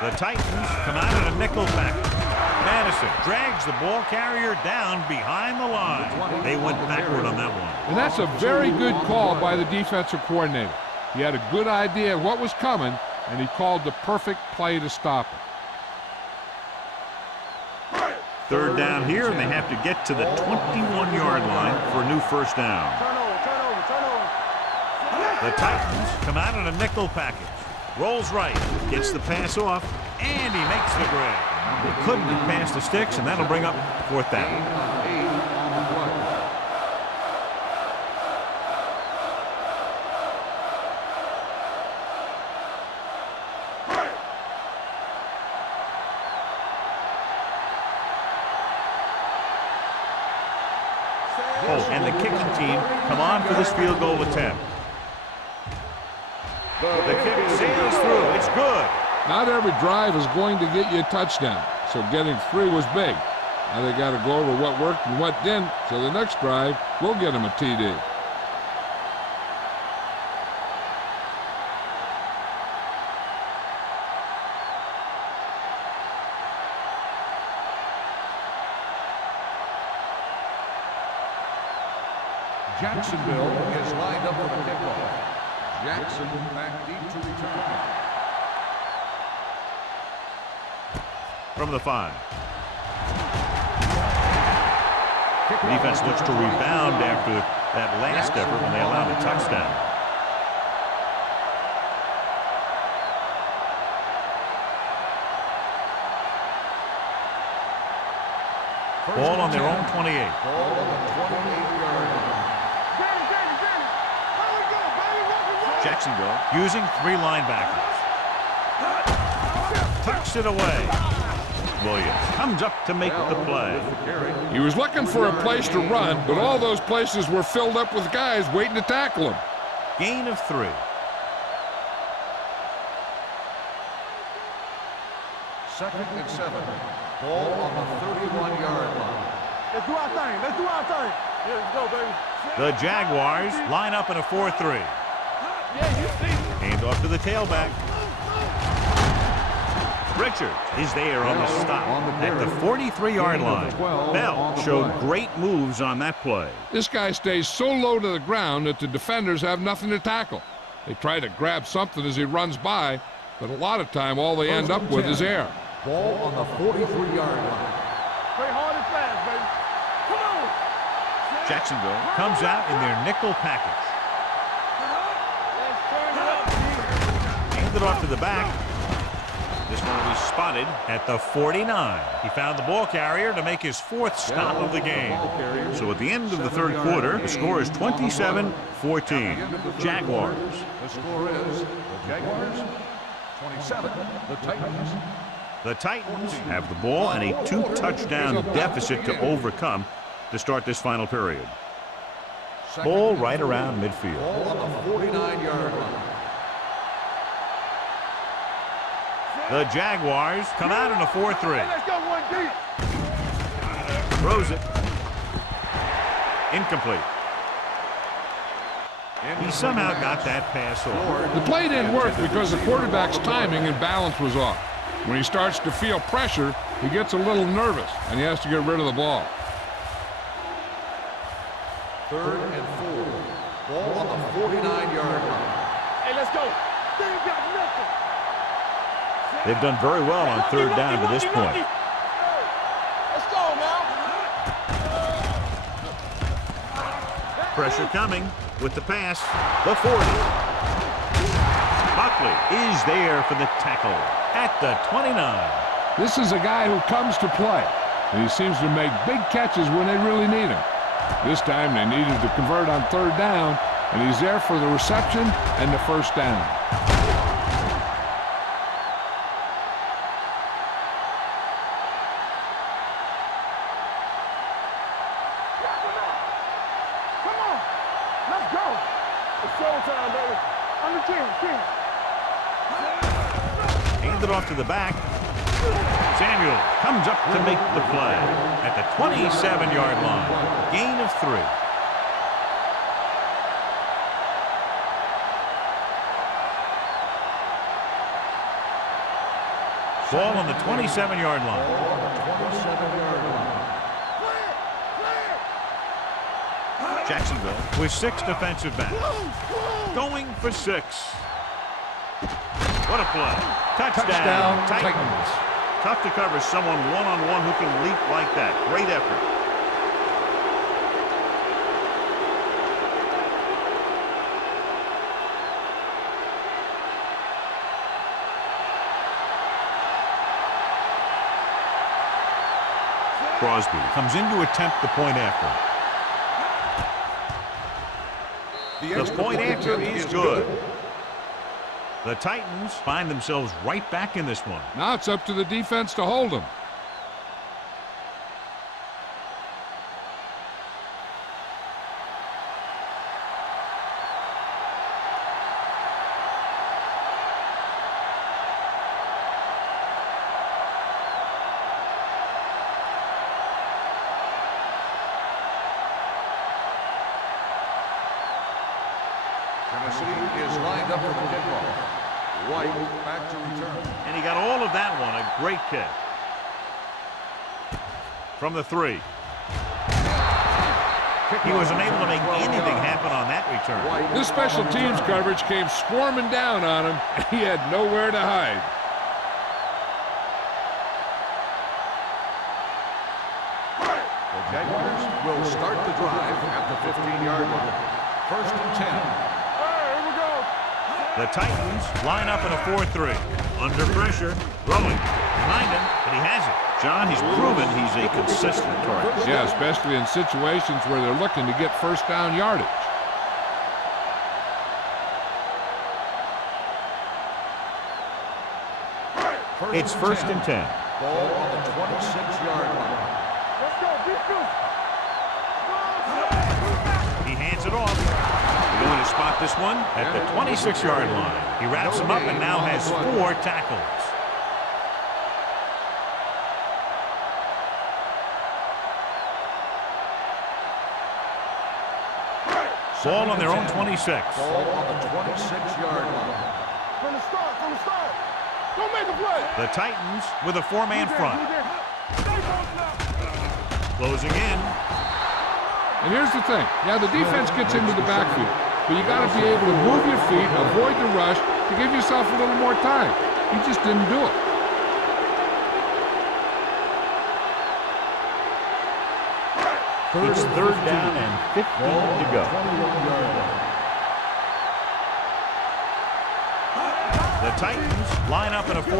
The Titans come out in a nickel package. Madison drags the ball carrier down behind the line. They went backward on that one. And that's a very good call by the defensive coordinator. He had a good idea of what was coming, and he called the perfect play to stop it. Third down here, and they have to get to the 21-yard line for a new first down. Turnover. The Titans come out in a nickel package. Rolls right, gets the pass off, and he makes the grab. They couldn't get past the sticks, and that'll bring up fourth down. 8 on the play. Oh, and the kicking team come on for this field goal attempt. The kick sails through. It's good. Not every drive is going to get you a touchdown, so getting 3 was big. Now they got to go over what worked and what didn't, so the next drive will get them a TD. Jacksonville is lined up for the kickoff. Jackson back deep to return. From the 5. The defense looks to rebound after that last effort when they allowed a touchdown. Ball on their own 28. Ball on the 28-yard line. Jacksonville using 3 linebackers. Tucks it away. Williams comes up to make the play. He was looking for a place to run, but all those places were filled up with guys waiting to tackle him. Gain of 3. Second and 7. Ball on the 31-yard line. Let's do our thing. Let's do our thing. Yeah, let's go, baby. The Jaguars line up in a 4-3. Yeah, you see. Hand off to the tailback. Richards is there on the stop at the 43-yard line. Bell showed great moves on that play. This guy stays so low to the ground that the defenders have nothing to tackle. They try to grab something as he runs by, but a lot of time all they end up with is air. Ball on the 43-yard line. Play hard and fast, baby. Come on. Jacksonville comes out in their nickel package. Let's turn it up, G. Hand it off to the back. This one will be spotted at the 49. He found the ball carrier to make his 4th stop of the game. So at the end of the 3rd quarter, the score is 27-14. Jaguars. The score is the Jaguars 27, the Titans. The Titans have the ball and a 2-touchdown deficit to overcome to start this final period. Ball right around midfield. Ball on the 49-yard line. The Jaguars come out in a 4-3. Let's go one deep. Throws it. Incomplete. He somehow got that pass off. The play didn't work because the quarterback's timing and balance was off. When he starts to feel pressure, he gets a little nervous, and he has to get rid of the ball. 3rd and 4. Ball on the 49-yard line. Hey, let's go. They ain't got nothing. They've done very well on third down to this point. Let's go now. Pressure coming with the pass. The 40. Buckley is there for the tackle at the 29. This is a guy who comes to play, and he seems to make big catches when they really need him. This time they needed to convert on third down, and he's there for the reception and the first down. Come on. Let's go. It's showtime, baby. Under 10. Hand it off to the back. Samuel comes up to make the play at the 27-yard line. Gain of 3. Ball on the 27-yard line. Jacksonville with 6 defensive backs. Going for 6. What a play. Touchdown, Titans. Tough to cover someone one-on-one who can leap like that. Great effort. Crosby comes in to attempt the point after. The point after is good. The Titans find themselves right back in this one. Now it's up to the defense to hold them. Tennessee is lined up for the kickoff. White back to return. And he got all of that one. A great kick. From the 3. He was unable to make anything happen on that return. This special teams coverage came swarming down on him, and he had nowhere to hide. The Jaguars will start the drive at the 15-yard line. 1st and 10. The Titans line up in a 4-3. Under pressure. Throwing. Behind him, but he has it. John, he's proven he's a consistent target. Yeah, especially in situations where they're looking to get first down yardage. It's 1st and 10. Ball on the 26-yard line. Let's go. Defense. He hands it off. We're going to spot this one at the 26-yard line. He wraps him up and now has 4 tackles. Ball on their own 26. Ball on the 26-yard line. From the start. Don't make a play. The Titans with a 4-man front. Closing in. And here's the thing. Yeah, the defense gets into the backfield, but you got to be able to move your feet, avoid the rush, to give yourself a little more time. He just didn't do it. It's 3rd down and 15 to go. The Titans line up in a 4-3.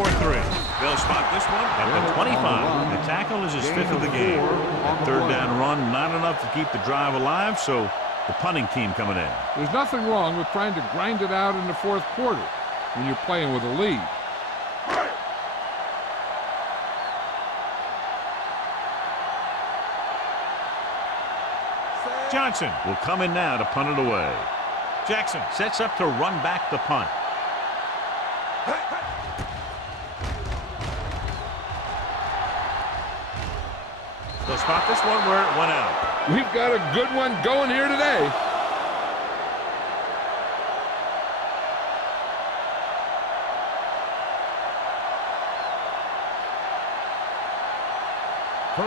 They'll spot this one at the 25. The tackle is his 5th of the game. That 3rd down run, not enough to keep the drive alive, so the punting team coming in. There's nothing wrong with trying to grind it out in the 4th quarter when you're playing with a lead. Johnson will come in now to punt it away. Jackson sets up to run back the punt. They'll spot this one where it went out. We've got a good one going here today.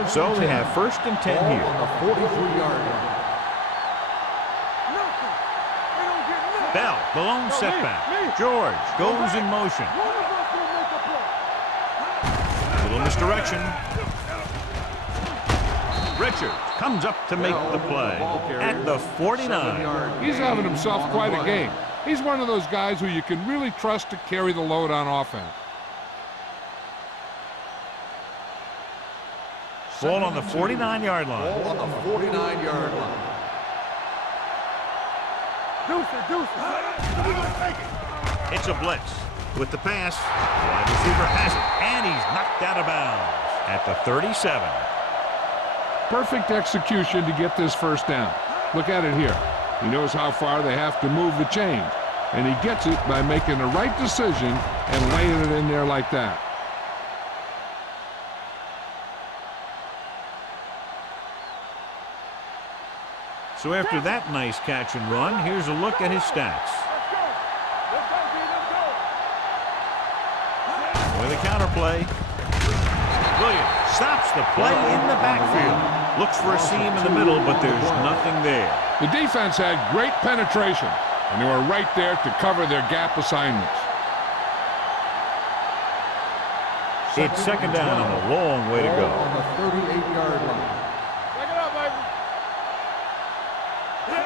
So they have 1st and 10 here. On the 43-yard line. Bell, the lone setback. George goes in motion. One of us will make a play. misdirection. Richard comes up to make the play at the 49. He's having himself quite a game. He's one of those guys who you can really trust to carry the load on offense. Ball on the 49-yard line. Ball on the 49-yard line. It's a blitz. With the pass, the wide receiver has it, and he's knocked out of bounds at the 37. Perfect execution to get this first down. Look at it here. He knows how far they have to move the chains, and he gets it by making the right decision and laying it in there like that. So after that nice catch and run, here's a look at his stats. With a counter play. Williams stops the play in the backfield. Looks for a seam in the middle, but there's nothing there. The defense had great penetration, and they were right there to cover their gap assignments. It's second down and a long way to go. On the 38-yard line.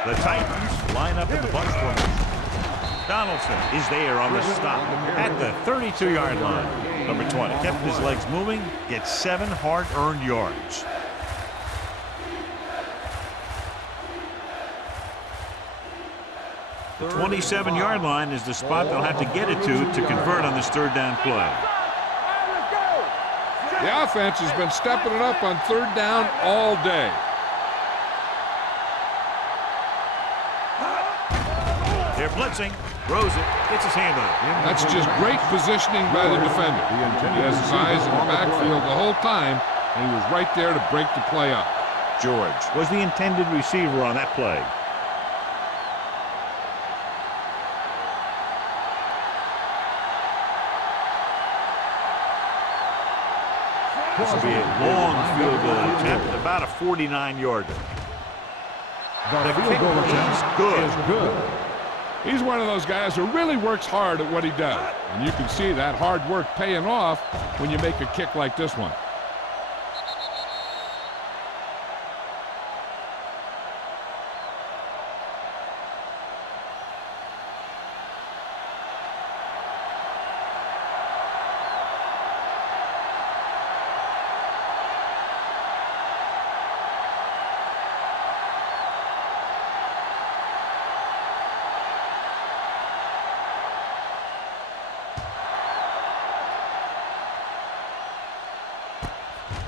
The Titans line up in the bunch formation. Donaldson is there on the stop at the 32-yard line. Number 20 kept his legs moving, gets 7 hard-earned yards. The 27-yard line is the spot they'll have to get it to convert on this third down play. The offense has been stepping it up on third down all day. They're blitzing. Throws it. Gets his hand on it. That's just great positioning by the defender. He has his eyes in the backfield the whole time, and he was right there to break the play up. George was the intended receiver on that play. This will be a long field goal attempt, about a 49-yarder. The kick is good. He's one of those guys who really works hard at what he does. And you can see that hard work paying off when you make a kick like this one.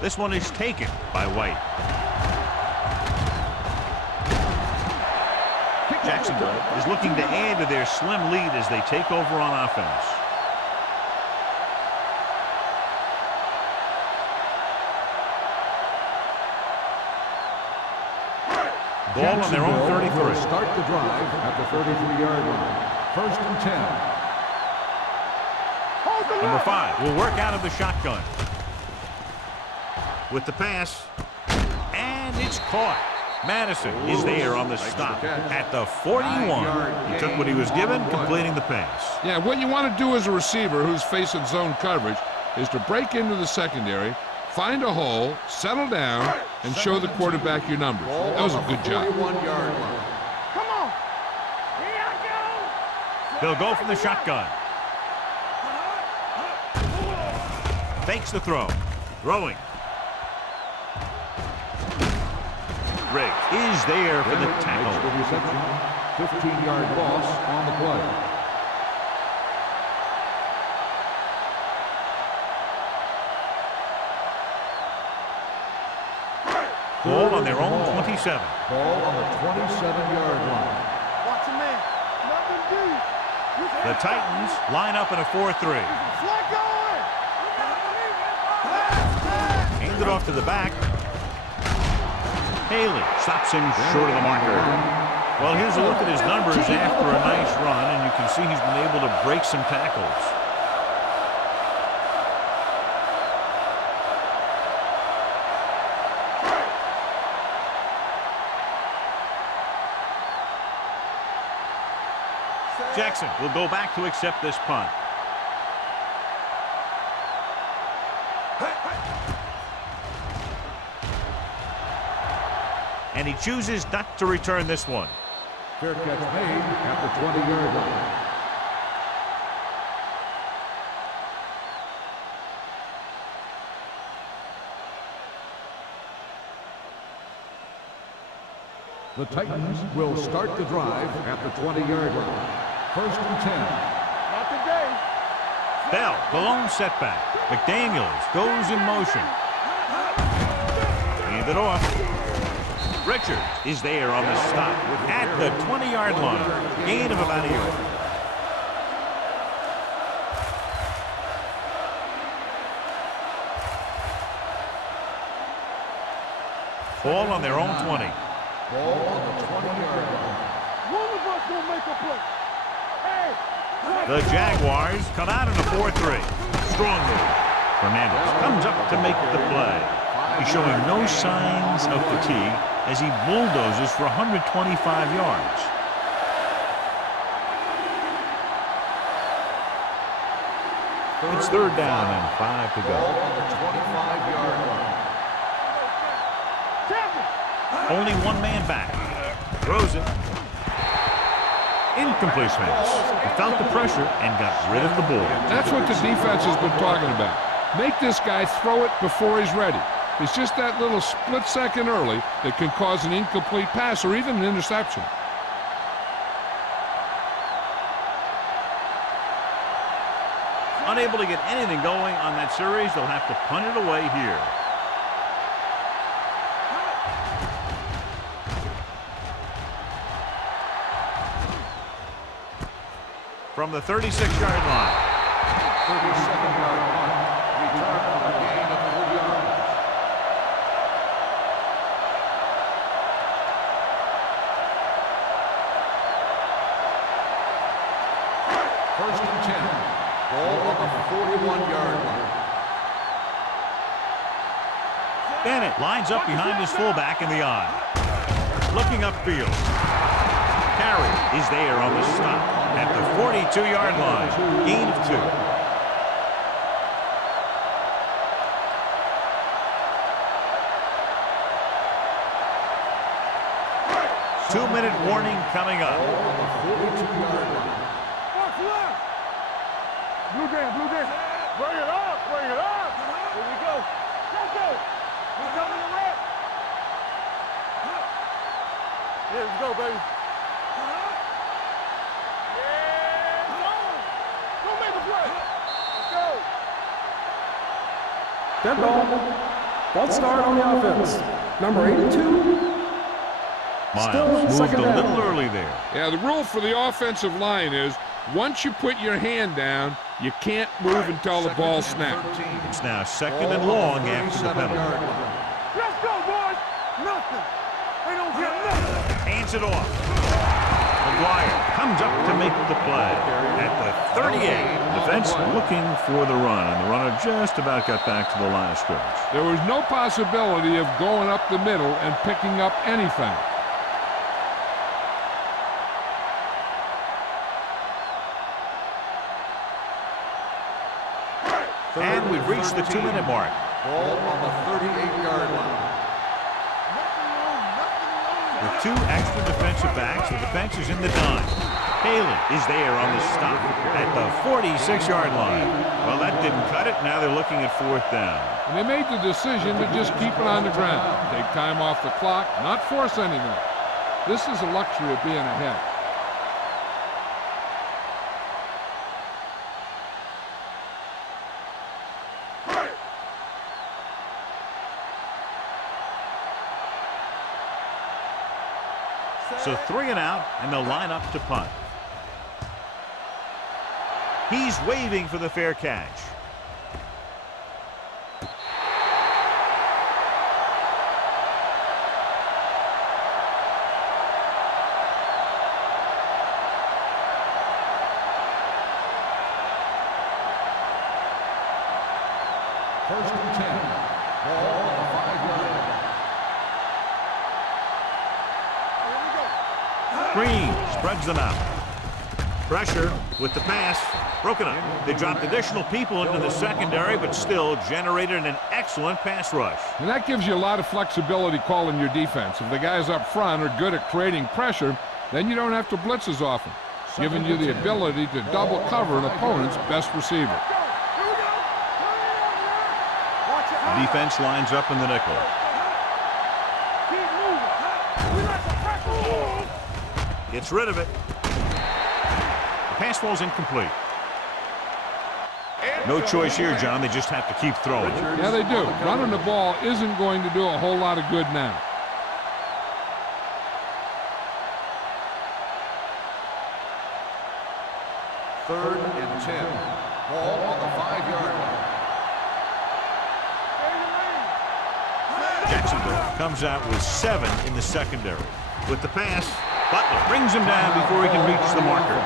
This one is taken by White. Jacksonville is looking to add to their slim lead as they take over on offense. Ball on their own 33. Start the drive at the 33-yard line. First and 10. Number 5 will work out of the shotgun. With the pass, and it's caught. Madison is there on the stop at the 41. He took what he was given, completing the pass. Yeah, what you want to do as a receiver who's facing zone coverage is to break into the secondary, find a hole, settle down, and show the quarterback your numbers. That was a good job. Come on. Here I go. They'll go from the shotgun. Fakes the throw. Throwing. Riggs is there for the tackle. The reception, 15-yard loss on the play. Ball on their own 27. Ball on the 27-yard line. Watch a man. Nothing do. The Titans line up in a 4-3. Flat going. Hand it off to the back. Haley stops him short of the marker. Well, here's a look at his numbers after a nice run, and you can see he's been able to break some tackles. Jackson will go back to accept this punt. and he chooses not to return this one. Fair catch made at the 20-yard line. The Titans will start the drive at the 20-yard line. 1st and 10. Not today. Bell, the lone setback. McDaniels goes in motion. Hand it off. Richards is there on the stop at the 20-yard line. Gain of about a yard. Ball on their own 20. Ball on the 20-yard line. One of us will make a play. Hey! The Jaguars come out in a 4-3. Strong move. Fernandez comes up to make the play. He's showing no signs of fatigue as he bulldozes for 125 yards. It's 3rd down and 5 to go. Ball on the 25-yard line. Only one man back. Throws it. Incomplete pass. He felt the pressure and got rid of the ball. That's what the defense has been talking about. Make this guy throw it before he's ready. It's just that little split second early that can cause an incomplete pass or even an interception. Unable to get anything going on that series, they'll have to punt it away here. From the 36-yard line. 37-yard punt. Return for a gain of 3 yards. First and 10. Ball on the 41-yard line. Bennett lines up behind his fullback in the eye. Looking upfield. Carey is there on the stop at the 42-yard line. Gain of 2. 2-minute warning coming up. Ball on the 42-yard line. What's left? Blue game, blue game. Bring it up, bring it up. Here we go. Let's go. We're coming to rep. Here we go, baby. Dead ball. False start on the offense. Number 82. Miles moved second a down. little early there. Yeah, the rule for the offensive line is once you put your hand down, you can't move until the ball snaps. It's now 2nd and long after the penalty. Let's go, boys. Nothing. They don't get nothing. Hands it off. McGuire comes up to make the play at the 38. Defense looking for the run, and the runner just about got back to the line of scrimmage. There was no possibility of going up the middle and picking up anything. And we've reached the 2-minute mark. Ball on the 38-yard line. With 2 extra defensive backs, the defense is in the dime. Haley is there on the stop at the 46-yard line. Well, that didn't cut it. Now they're looking at 4th down. And they made the decision to just keep it on the ground. Take time off the clock, not force anything. This is a luxury of being ahead. So 3 and out, and they'll line up to punt. He's waving for the fair catch. First and 10. Ball on the 5-yard line. Green spreads them out. Pressure with the pass. Broken up. They dropped additional people into the secondary, but still generated an excellent pass rush. And that gives you a lot of flexibility calling your defense. If the guys up front are good at creating pressure, then you don't have to blitz as often, giving you the ability to double cover an opponent's best receiver. The defense lines up in the nickel. Gets rid of it. The pass falls incomplete. No choice here, John. They just have to keep throwing. Yeah, they do. Running the ball isn't going to do a whole lot of good now. Third and 10. Ball on the 5-yard line. Jacksonville comes out with 7 in the secondary. With the pass, Butler brings him down before he can reach the marker.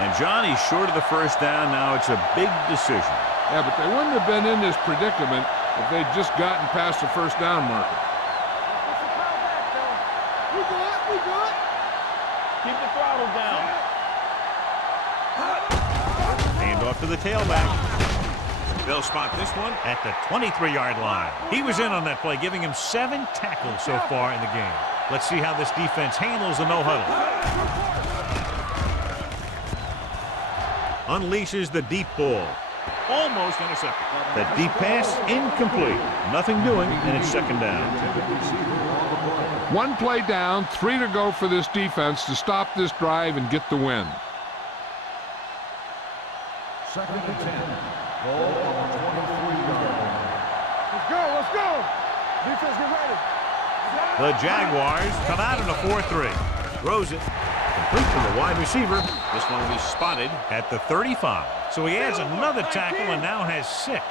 And John, he's short of the first down. Now it's a big decision. Yeah, but they wouldn't have been in this predicament if they'd just gotten past the first down marker. We good. Keep the throttle down. Hand off to the tailback. They'll spot this one at the 23-yard line. He was in on that play, giving him 7 tackles so far in the game. Let's see how this defense handles the no-huddle. Unleashes the deep ball. Almost intercepted. That deep pass, incomplete. Nothing doing, and it's second down. 1 play down, 3 to go for this defense to stop this drive and get the win. Second and 10. Ball on the 23-yard line. Let's go. Defense, get ready. The Jaguars come out in a 4-3. Throws it. Complete to the wide receiver. This one will be spotted at the 35. So he adds another tackle and now has 6.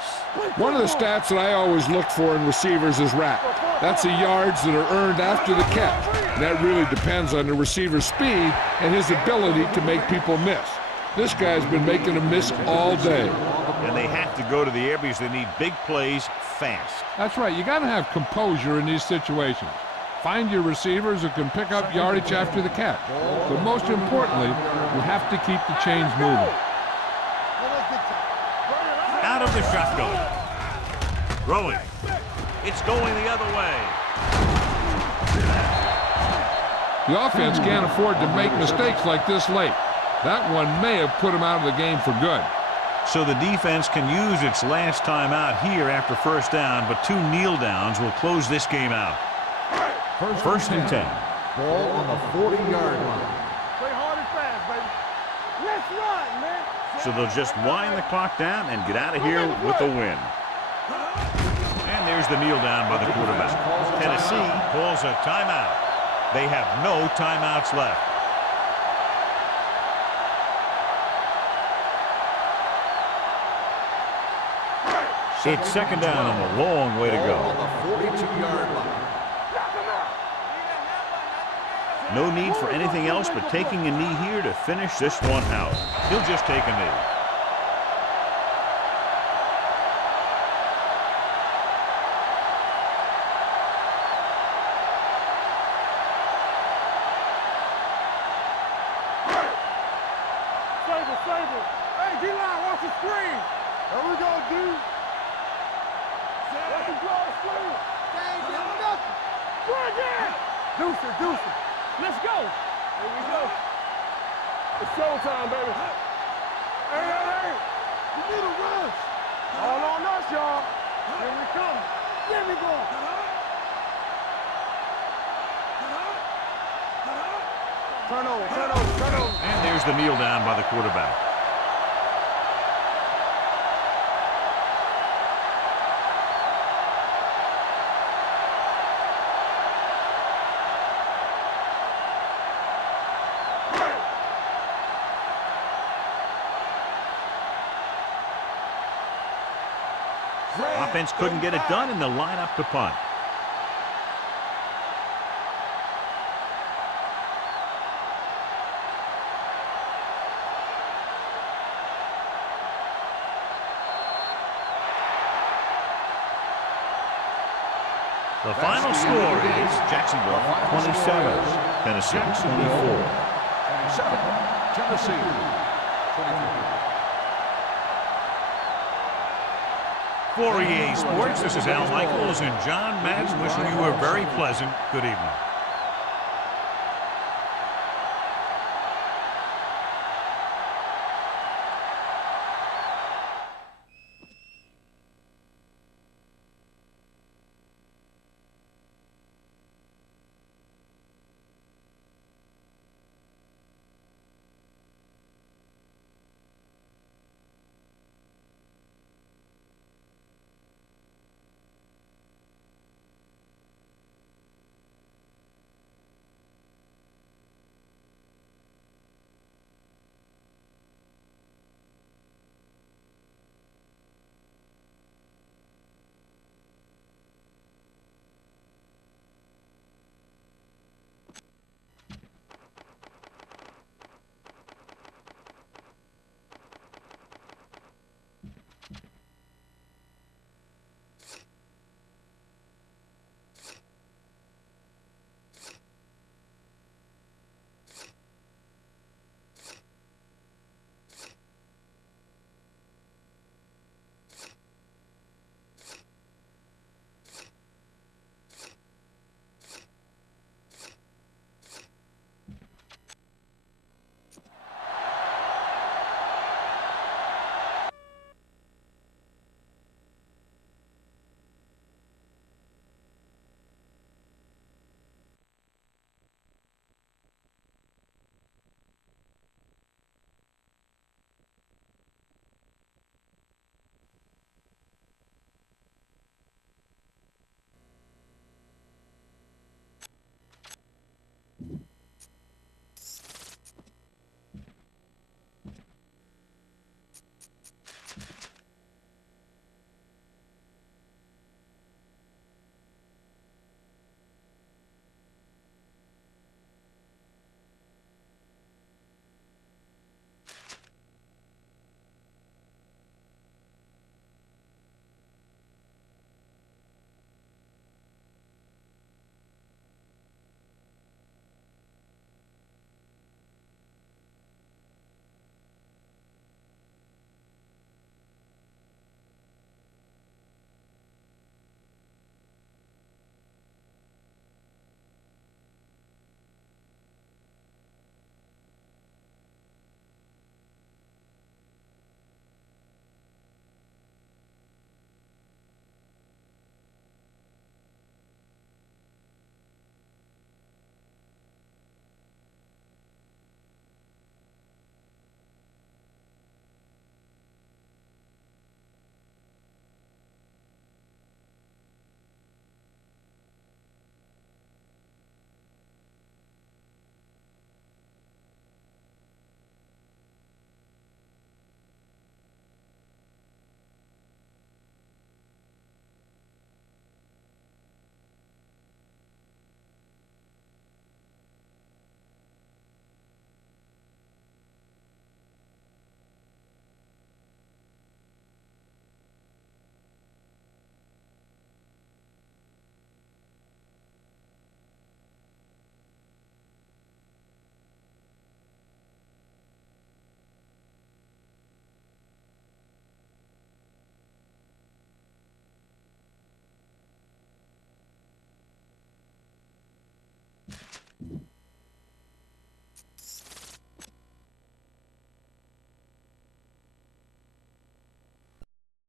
One of the stats that I always look for in receivers is RAP. That's the yards that are earned after the catch. And that really depends on the receiver's speed and his ability to make people miss. This guy's been making them miss all day. And they have to go to the air because they need big plays fast. That's right. You got to have composure in these situations. Find your receivers who can pick up yardage after the catch. But most importantly, you have to keep the chains moving. Out of the shotgun. Throwing. It's going the other way. The offense can't afford to make mistakes like this late. That one may have put him out of the game for good. So the defense can use its last time out here after first down, but 2 kneel downs will close this game out. First and 10. Ball on the 40-yard line. Play hard and fast, baby. Let's run, man. So they'll just wind the clock down and get out of here with a win. And there's the kneel down by the quarterback. Tennessee calls a timeout. They have no timeouts left. It's second down and a long way to go. On the 42-yard line. No need for anything else but taking a knee here to finish this one out. He'll just take a knee. Save it. Hey, D-line, watch the screen. There we go, dude. Watch the draw the screen. They ain't doing nothing. Go again. Deuce it. Let's go. Here we go. It's showtime, baby. Hey. You need a rush. All on us, y'all. Here we come. Here we go. Turn over. And there's the kneel down by the quarterback. Offense couldn't get it done, and they'll line up to punt. The final score is Jacksonville 27, Tennessee 24. Tennessee. For EA Sports, this is Al Michaels and John Madden wishing you a very pleasant good evening.